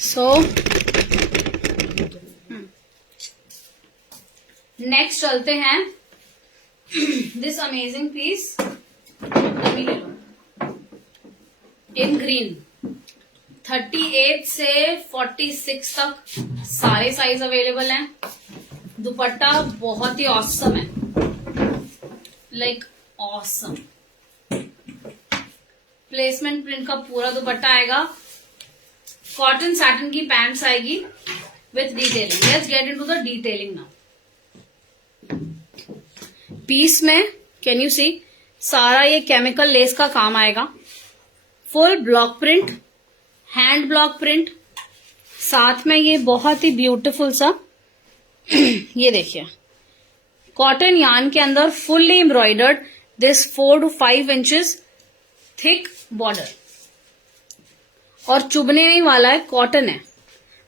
सो नेक्स्ट चलते हैं दिस अमेजिंग पीस, डमी ले लो, इन ग्रीन। 38 से 46 तक सारे साइज अवेलेबल हैं। दुपट्टा बहुत ही ऑसम है, लाइक ऑसम। प्लेसमेंट प्रिंट का पूरा दुपट्टा आएगा, कॉटन सैटिन की पैंट्स आएगी with detailing. Let's get into the detailing now. Piece में कैन यू सी, सारा ये केमिकल लेस का काम आएगा, full block print, hand block print, साथ में ये बहुत ही ब्यूटीफुल सा ये देखिए कॉटन यार्न के अंदर fully embroidered, this 4 to 5 inches thick border, और चुभने नहीं वाला है, कॉटन है।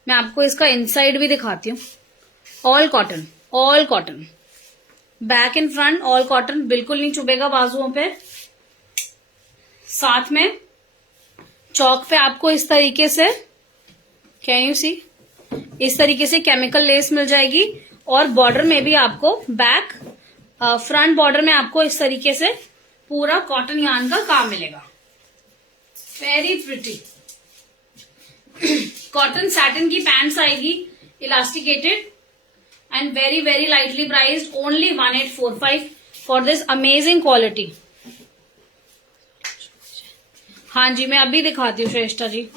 मैं आपको इसका इनसाइड भी दिखाती हूँ, all cotton, all cotton, back and front all cotton, बिल्कुल नहीं चुभेगा बाजुओं पे। साथ में चौक पे आपको इस तरीके से, कैन यू सी, इस तरीके से केमिकल लेस मिल जाएगी, और बॉर्डर में भी आपको बैक फ्रंट बॉर्डर में आपको इस तरीके से पूरा कॉटन यार्न का काम मिलेगा। Very pretty. कॉटन सैटिन की पैंट्स आएगी, elasticated and very very lightly priced, only 1845 for this amazing quality. हाँ जी, मैं अभी दिखाती हूँ श्रेष्ठा जी,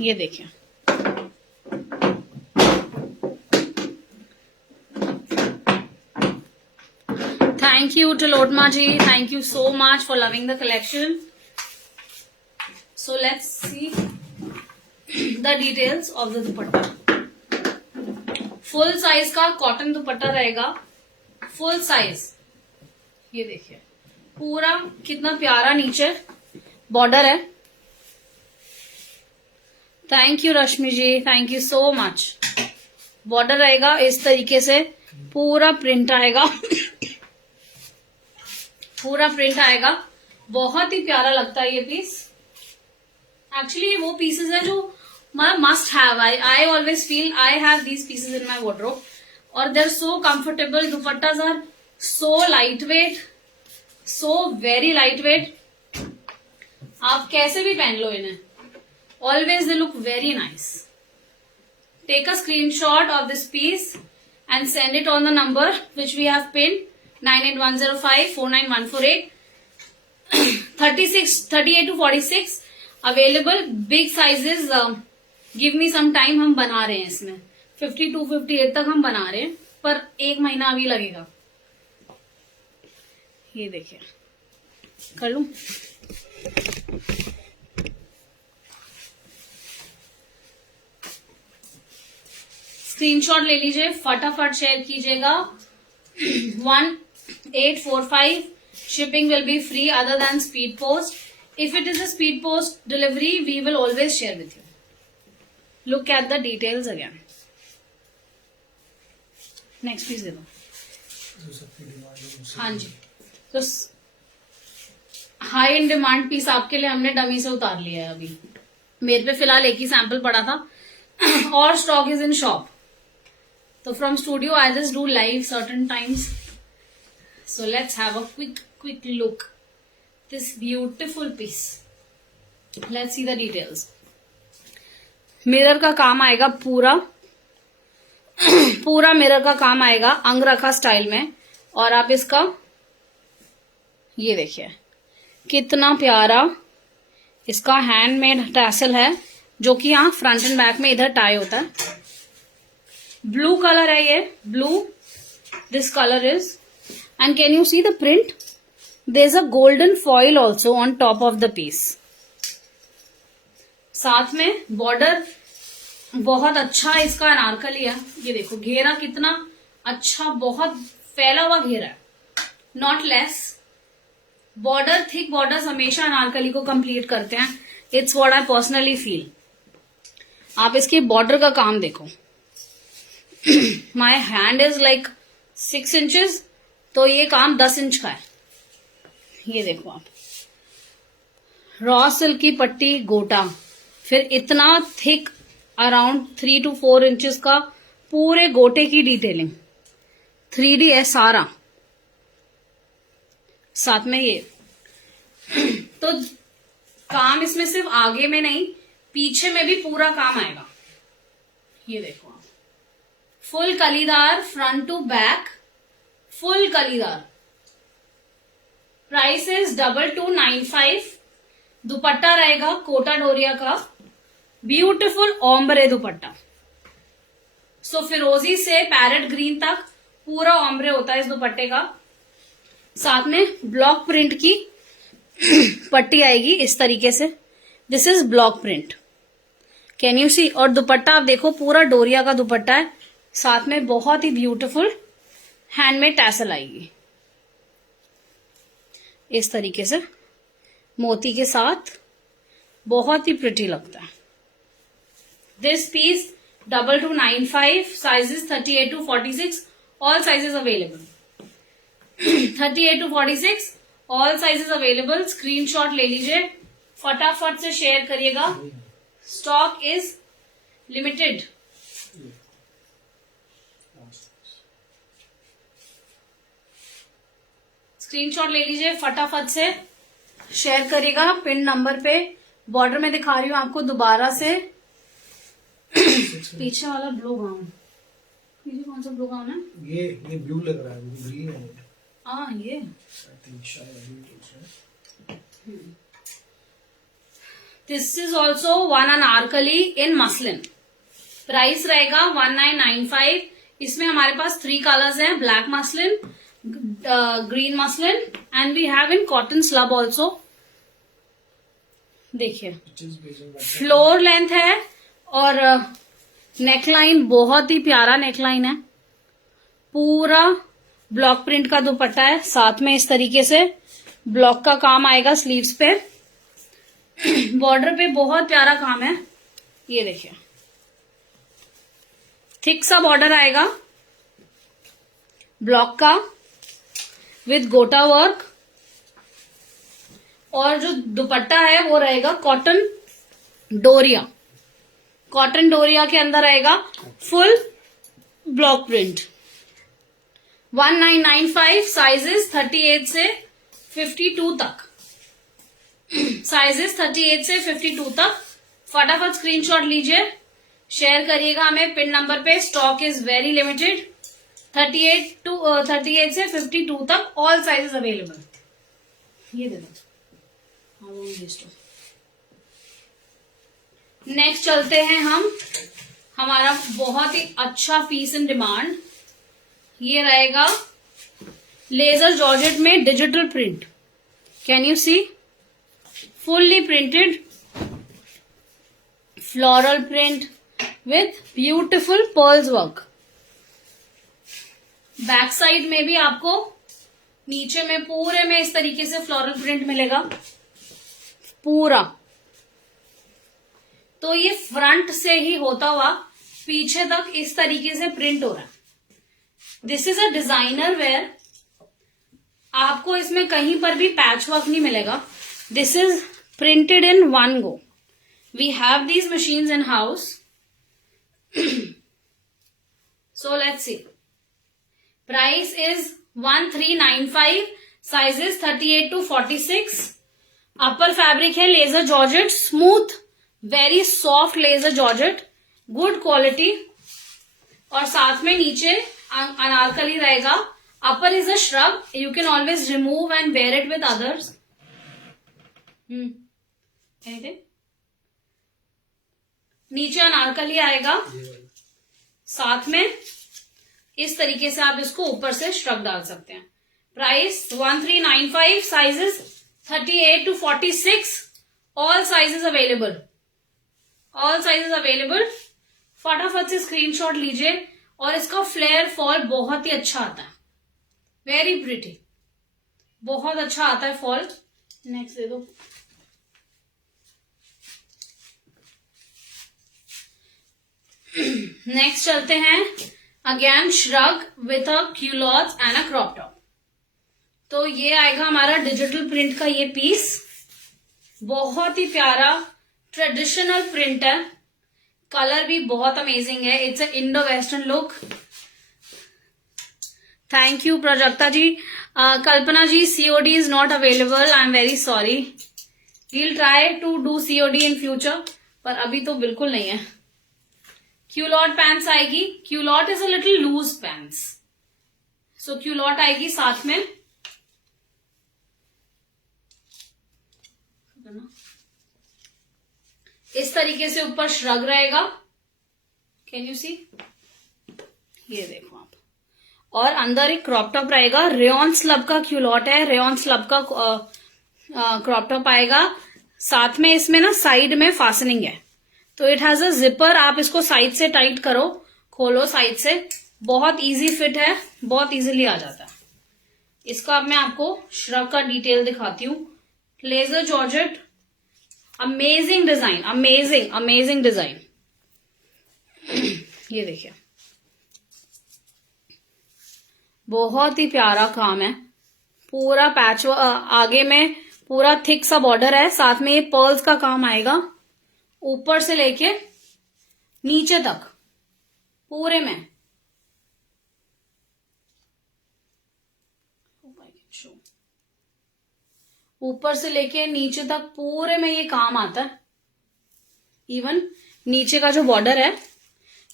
ये देखिए। Thank you Tilottama ji, thank you so much for loving the collection. So let's see the details of the dupatta. Full size का cotton dupatta रहेगा, full size, ये देखिए पूरा कितना प्यारा नीचे बॉर्डर है। Thank you Rashmi ji, thank you so much. Border रहेगा इस तरीके से, पूरा प्रिंट आएगा पूरा प्रिंट आएगा। बहुत ही प्यारा लगता है ये पीस। एक्चुअली वो पीसेस है जो must have. I always feel I have these pieces in my wardrobe और they are so comfortable. Dupattas are so light weight, so very light weight. आप कैसे भी पहन लो इन्हें, always they look very nice. Take a screenshot of this piece and send it on the number which we have pinned 9810549148. 38 to 46 available. Big sizes. Give me some time. हम बना रहे हैं इसमें 52 58 तक हम बना रहे हैं, पर 1 महीना अभी लगेगा। ये देखिए, कर लूं? स्क्रीनशॉट ले लीजिए, फटाफट शेयर कीजिएगा। 1845 shipping will be free other than speed post. If it is a speed post delivery, we will always share with you. Look at the details again. Next piece दे दो। जो सबकी डिमांड है उसे हाँ जी, तो हाई इन डिमांड पीस आपके लिए हमने डमी से उतार लिया है। अभी मेरे पे फिलहाल एक ही सैंपल पड़ा था और stock is in shop. So from studio, I just do live certain times. So let's have a quick look. This beautiful piece. Let's see the details. Mirror का काम आएगा पूरा पूरा मिरर का काम आएगा अंगरखा स्टाइल में। और आप इसका ये देखिए कितना प्यारा इसका हैंडमेड टैसल है, जो कि यहाँ फ्रंट एंड बैक में इधर टाई होता है। ब्लू कलर है ये, blue this colour is. And can you see the print? There is a golden foil also on top of the piece. साथ में बॉर्डर बहुत अच्छा इसका अनारकली है। ये देखो घेरा कितना अच्छा, बहुत फैला हुआ घेरा है, not less. Border, thick borders हमेशा अनारकली को कंप्लीट करते हैं। It's what I personally feel. आप इसके बॉर्डर का काम देखो। My hand is like 6 inches, तो ये काम 10 इंच का है। ये देखो आप, रॉ सिल्क की पट्टी गोटा, फिर इतना थिक अराउंड 3 to 4 inches का पूरे गोटे की डिटेलिंग, 3D है सारा। साथ में ये तो काम इसमें सिर्फ आगे में नहीं, पीछे में भी पूरा काम आएगा। ये देखो आप, full kalidar front to back, full kalidar. Price is 2295। Dupatta रहेगा कोटा डोरिया का, ब्यूटीफुल ओम्ब्रे दुपट्टा। सो फिरोजी से पैरेट ग्रीन तक पूरा ओम्ब्रे होता है इस दुपट्टे का। साथ में ब्लॉक प्रिंट की पट्टी आएगी इस तरीके से। This is block print, can you see? और दुपट्टा आप देखो पूरा डोरिया का दुपट्टा है। साथ में बहुत ही ब्यूटीफुल हैंडमेड टैसल आएगी इस तरीके से, मोती के साथ, बहुत ही प्रिटी लगता है। This piece 2295, sizes 38 to 46, all sizes available. 38 to 46 all sizes available. Screenshot ले लीजिए, फटाफट से शेयर करिएगा, स्टॉक इज लिमिटेड। स्क्रीनशॉट ले लीजिए, फटाफट से शेयर करिएगा पिन नंबर पे। बॉर्डर में दिखा रही हूँ आपको दोबारा से। पीछे वाला ब्लू गाउन, पीछे कौन सा ब्लू गाउन है? ये ब्लू लग रहा है, वो ग्रीन है। हाँ ये this is also one anarkali in muslin. Price रहेगा 1995। इसमें हमारे पास 3 कलर्स हैं, black muslin, green muslin, and we have in cotton slub also. देखिए फ्लोर लेंथ है और नेकलाइन बहुत ही प्यारा नेकलाइन है। पूरा ब्लॉक प्रिंट का दुपट्टा है, साथ में इस तरीके से ब्लॉक का काम आएगा स्लीव्स पे। बॉर्डर पे बहुत प्यारा काम है, ये देखिए थिक सा बॉर्डर आएगा ब्लॉक का विद गोटा वर्क, और जो दुपट्टा है वो रहेगा कॉटन डोरिया। कॉटन डोरिया के अंदर आएगा फुल ब्लॉक प्रिंट। 1995, साइजेस 38 से 52 तक, साइजेस 38 से 52 तक। फटाफट स्क्रीनशॉट लीजिए, शेयर करिएगा हमें पिन नंबर पे। Stock is very limited. 38 से 52 तक ऑल साइजेस अवेलेबल। ये दे दो। नेक्स्ट चलते हैं हम, हमारा बहुत ही अच्छा पीस इन डिमांड, ये रहेगा लेजर जॉर्जेट में digital print. Can you see, fully printed floral print with beautiful pearls work. Back side में भी आपको नीचे में पूरे में इस तरीके से फ्लोरल प्रिंट मिलेगा पूरा। तो ये फ्रंट से ही होता हुआ पीछे तक इस तरीके से प्रिंट हो रहा है। This is a designer wear, आपको इसमें कहीं पर भी पैच वर्क नहीं मिलेगा। This is printed in one go. We have these machines in house. So let's see, price is 1395, sizes 38 to 46। Upper fabric है laser georgette, smooth very soft laser georgette, good quality. और साथ में नीचे अनारकली रहेगा। Upper is a shrug, you can always remove and wear it with others. नीचे अनारकली आएगा, साथ में इस तरीके से आप इसको ऊपर से श्रग डाल सकते हैं। Price 1395, sizes 38 to 46, all sizes available, all sizes available. फटाफट से स्क्रीनशॉट लीजिए। और इसका फ्लेयर फॉल बहुत ही अच्छा आता है, वेरी प्रिटी, बहुत अच्छा आता है फॉल। नेक्स्ट दे दो। नेक्स्ट चलते हैं, again shrug with a culotte and a crop top. तो ये आएगा हमारा डिजिटल प्रिंट का ये पीस, बहुत ही प्यारा ट्रेडिशनल प्रिंट है। कलर भी बहुत अमेजिंग है। It's a Indo western look. Thank you Prajakta ji. Kalpana ji, COD is not available, I am very sorry. We'll try to do COD in future, पर अभी तो बिल्कुल नहीं है। क्यूलॉट पैंट्स आएगी। Culotte is a little loose pants, so culotte आएगी साथ में। इस तरीके से ऊपर श्रग रहेगा, कैन यू सी, ये देखो आप। और अंदर एक क्रॉप टॉप रहेगा। रेयॉन स्लब का क्यूलॉट है, रेयॉन स्लब का क्रॉप टॉप आएगा। साथ में इसमें ना साइड में फास्टनिंग है, तो इट हैज अ जिपर। आप इसको साइड से टाइट करो, खोलो साइड से, बहुत इजी फिट है, बहुत इजीली आ जाता है। इसका अब मैं आपको श्रग का डिटेल दिखाती हूँ। Laser georgette, amazing design, amazing amazing design. ये देखिए, बहुत ही प्यारा काम है। पूरा पैच आगे में पूरा थिक सा बॉर्डर है, साथ में ये पर्ल्स का काम आएगा ऊपर से लेके नीचे तक पूरे में। ऊपर से लेके नीचे तक पूरे में ये काम आता है। इवन नीचे का जो बॉर्डर है,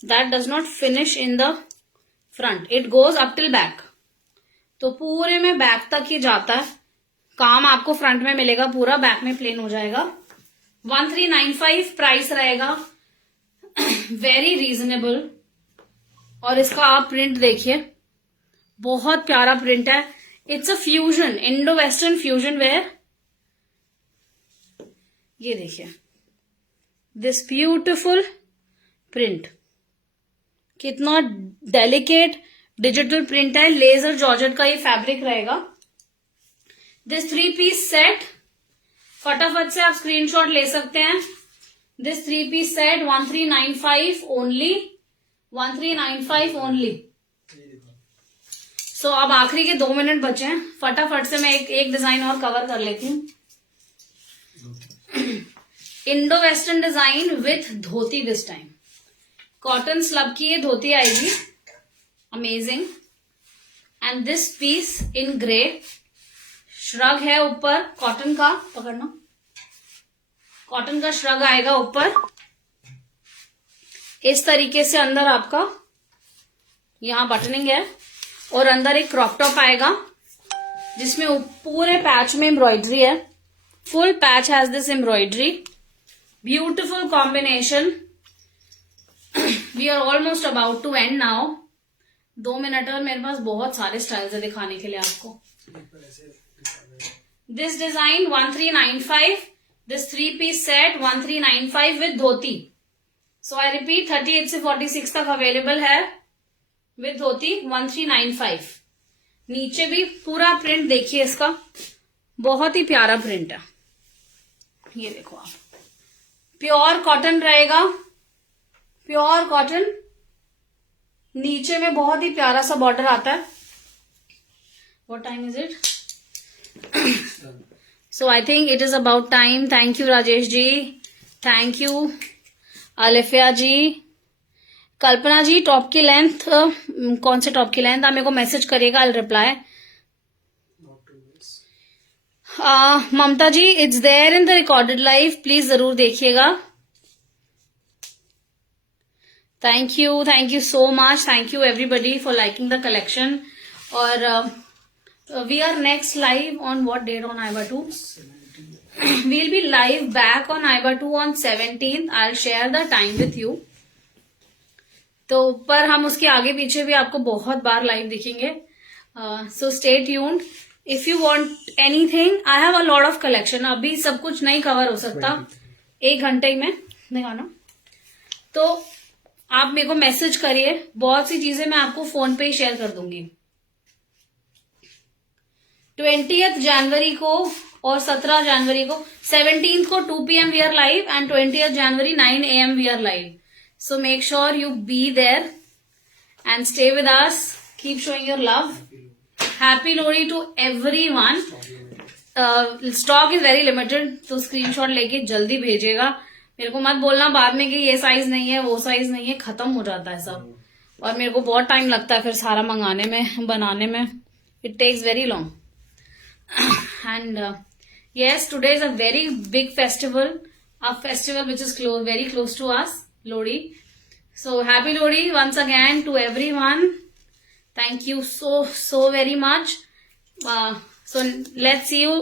that does not finish in the front, it goes up till back. तो पूरे में बैक तक ही जाता है काम। आपको फ्रंट में मिलेगा पूरा, बैक में प्लेन हो जाएगा। 1395 प्राइस रहेगा, वेरी रीजनेबल। और इसका आप प्रिंट देखिए, बहुत प्यारा प्रिंट है। It's a fusion, Indo western fusion wear. ये देखिए दिस ब्यूटिफुल प्रिंट, कितना डेलिकेट डिजिटल प्रिंट है। लेजर जॉर्जेट का ये फैब्रिक रहेगा। दिस 3-piece सेट फटाफट से आप स्क्रीनशॉट ले सकते हैं. This 3-piece set 1395 only. 1395 only. So अब आखिरी के 2 मिनट बचे हैं. फटाफट से मैं एक डिजाइन और कवर कर लेती हूँ. Indo western design with dhoti this time. Cotton slub की ये धोती आएगी. Amazing. And this piece in grey. Shrug है ऊपर कॉटन का. पकड़ना. कॉटन का श्रग आएगा ऊपर. इस तरीके से अंदर आपका यहां बटनिंग है और अंदर एक क्रॉप टॉप आएगा जिसमें पूरे पैच में एम्ब्रॉयडरी है. Full patch has this embroidery. Beautiful combination. We are almost about to end now. 2 minute और मेरे पास बहुत सारे स्टाइल्स है दिखाने के लिए आपको. This design 1395. This 3-piece set 1395 with dhoti. So I repeat 38 से 46 तक अवेलेबल है विद धोती. 1395. नीचे भी पूरा प्रिंट देखिए इसका. बहुत ही प्यारा प्रिंट है. ये देखो आप. प्योर कॉटन रहेगा. Pure cotton. नीचे में बहुत ही प्यारा सा बॉर्डर आता है. What time is it? So I think it is about time. Thank you Rajesh ji. Thank you Alifiya ji. Kalpana ji top की लेंथ कौन से टॉप की लेंथ आप मेरे को मैसेज करिएगा. I'll reply. Mamta ji it's there in the recorded live. Please जरूर देखिएगा. Thank you so much. Thank you everybody for liking the collection. और we are next live on what date on IBA 2? We'll be live back on IBA 2 on 17th. I'll share the time with you. तो पर हम उसके आगे पीछे भी आपको बहुत बार लाइव दिखेंगे. So stay tuned. If you want anything, I have a lot of collection. अभी सब कुछ नहीं कवर हो सकता 1 घंटे में दिखाना. तो आप मेरे को मैसेज करिए. बहुत सी चीजें मैं आपको फोन पे ही शेयर कर दूंगी. 20th जनवरी को और 17 जनवरी को. 17th को 2 PM we are live and 20th January 9 AM we are live. So make sure you be there and stay with us. Keep showing your love. Happy Lohri to everyone. Stock is very limited तो screenshot लेके जल्दी भेजिएगा. मेरे को मत बोलना बाद में कि ये साइज नहीं है वो साइज नहीं है. खत्म हो जाता है सब और मेरे को बहुत टाइम लगता है फिर सारा मंगाने में बनाने में. It takes very long. And yes, today is a very big festival, a festival which is very close to us, Lodi. So happy Lodi once again to everyone. Thank you so very much. So let's see you,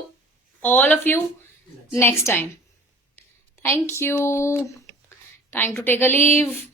all of you, next time. Thank you. Time to take a leave.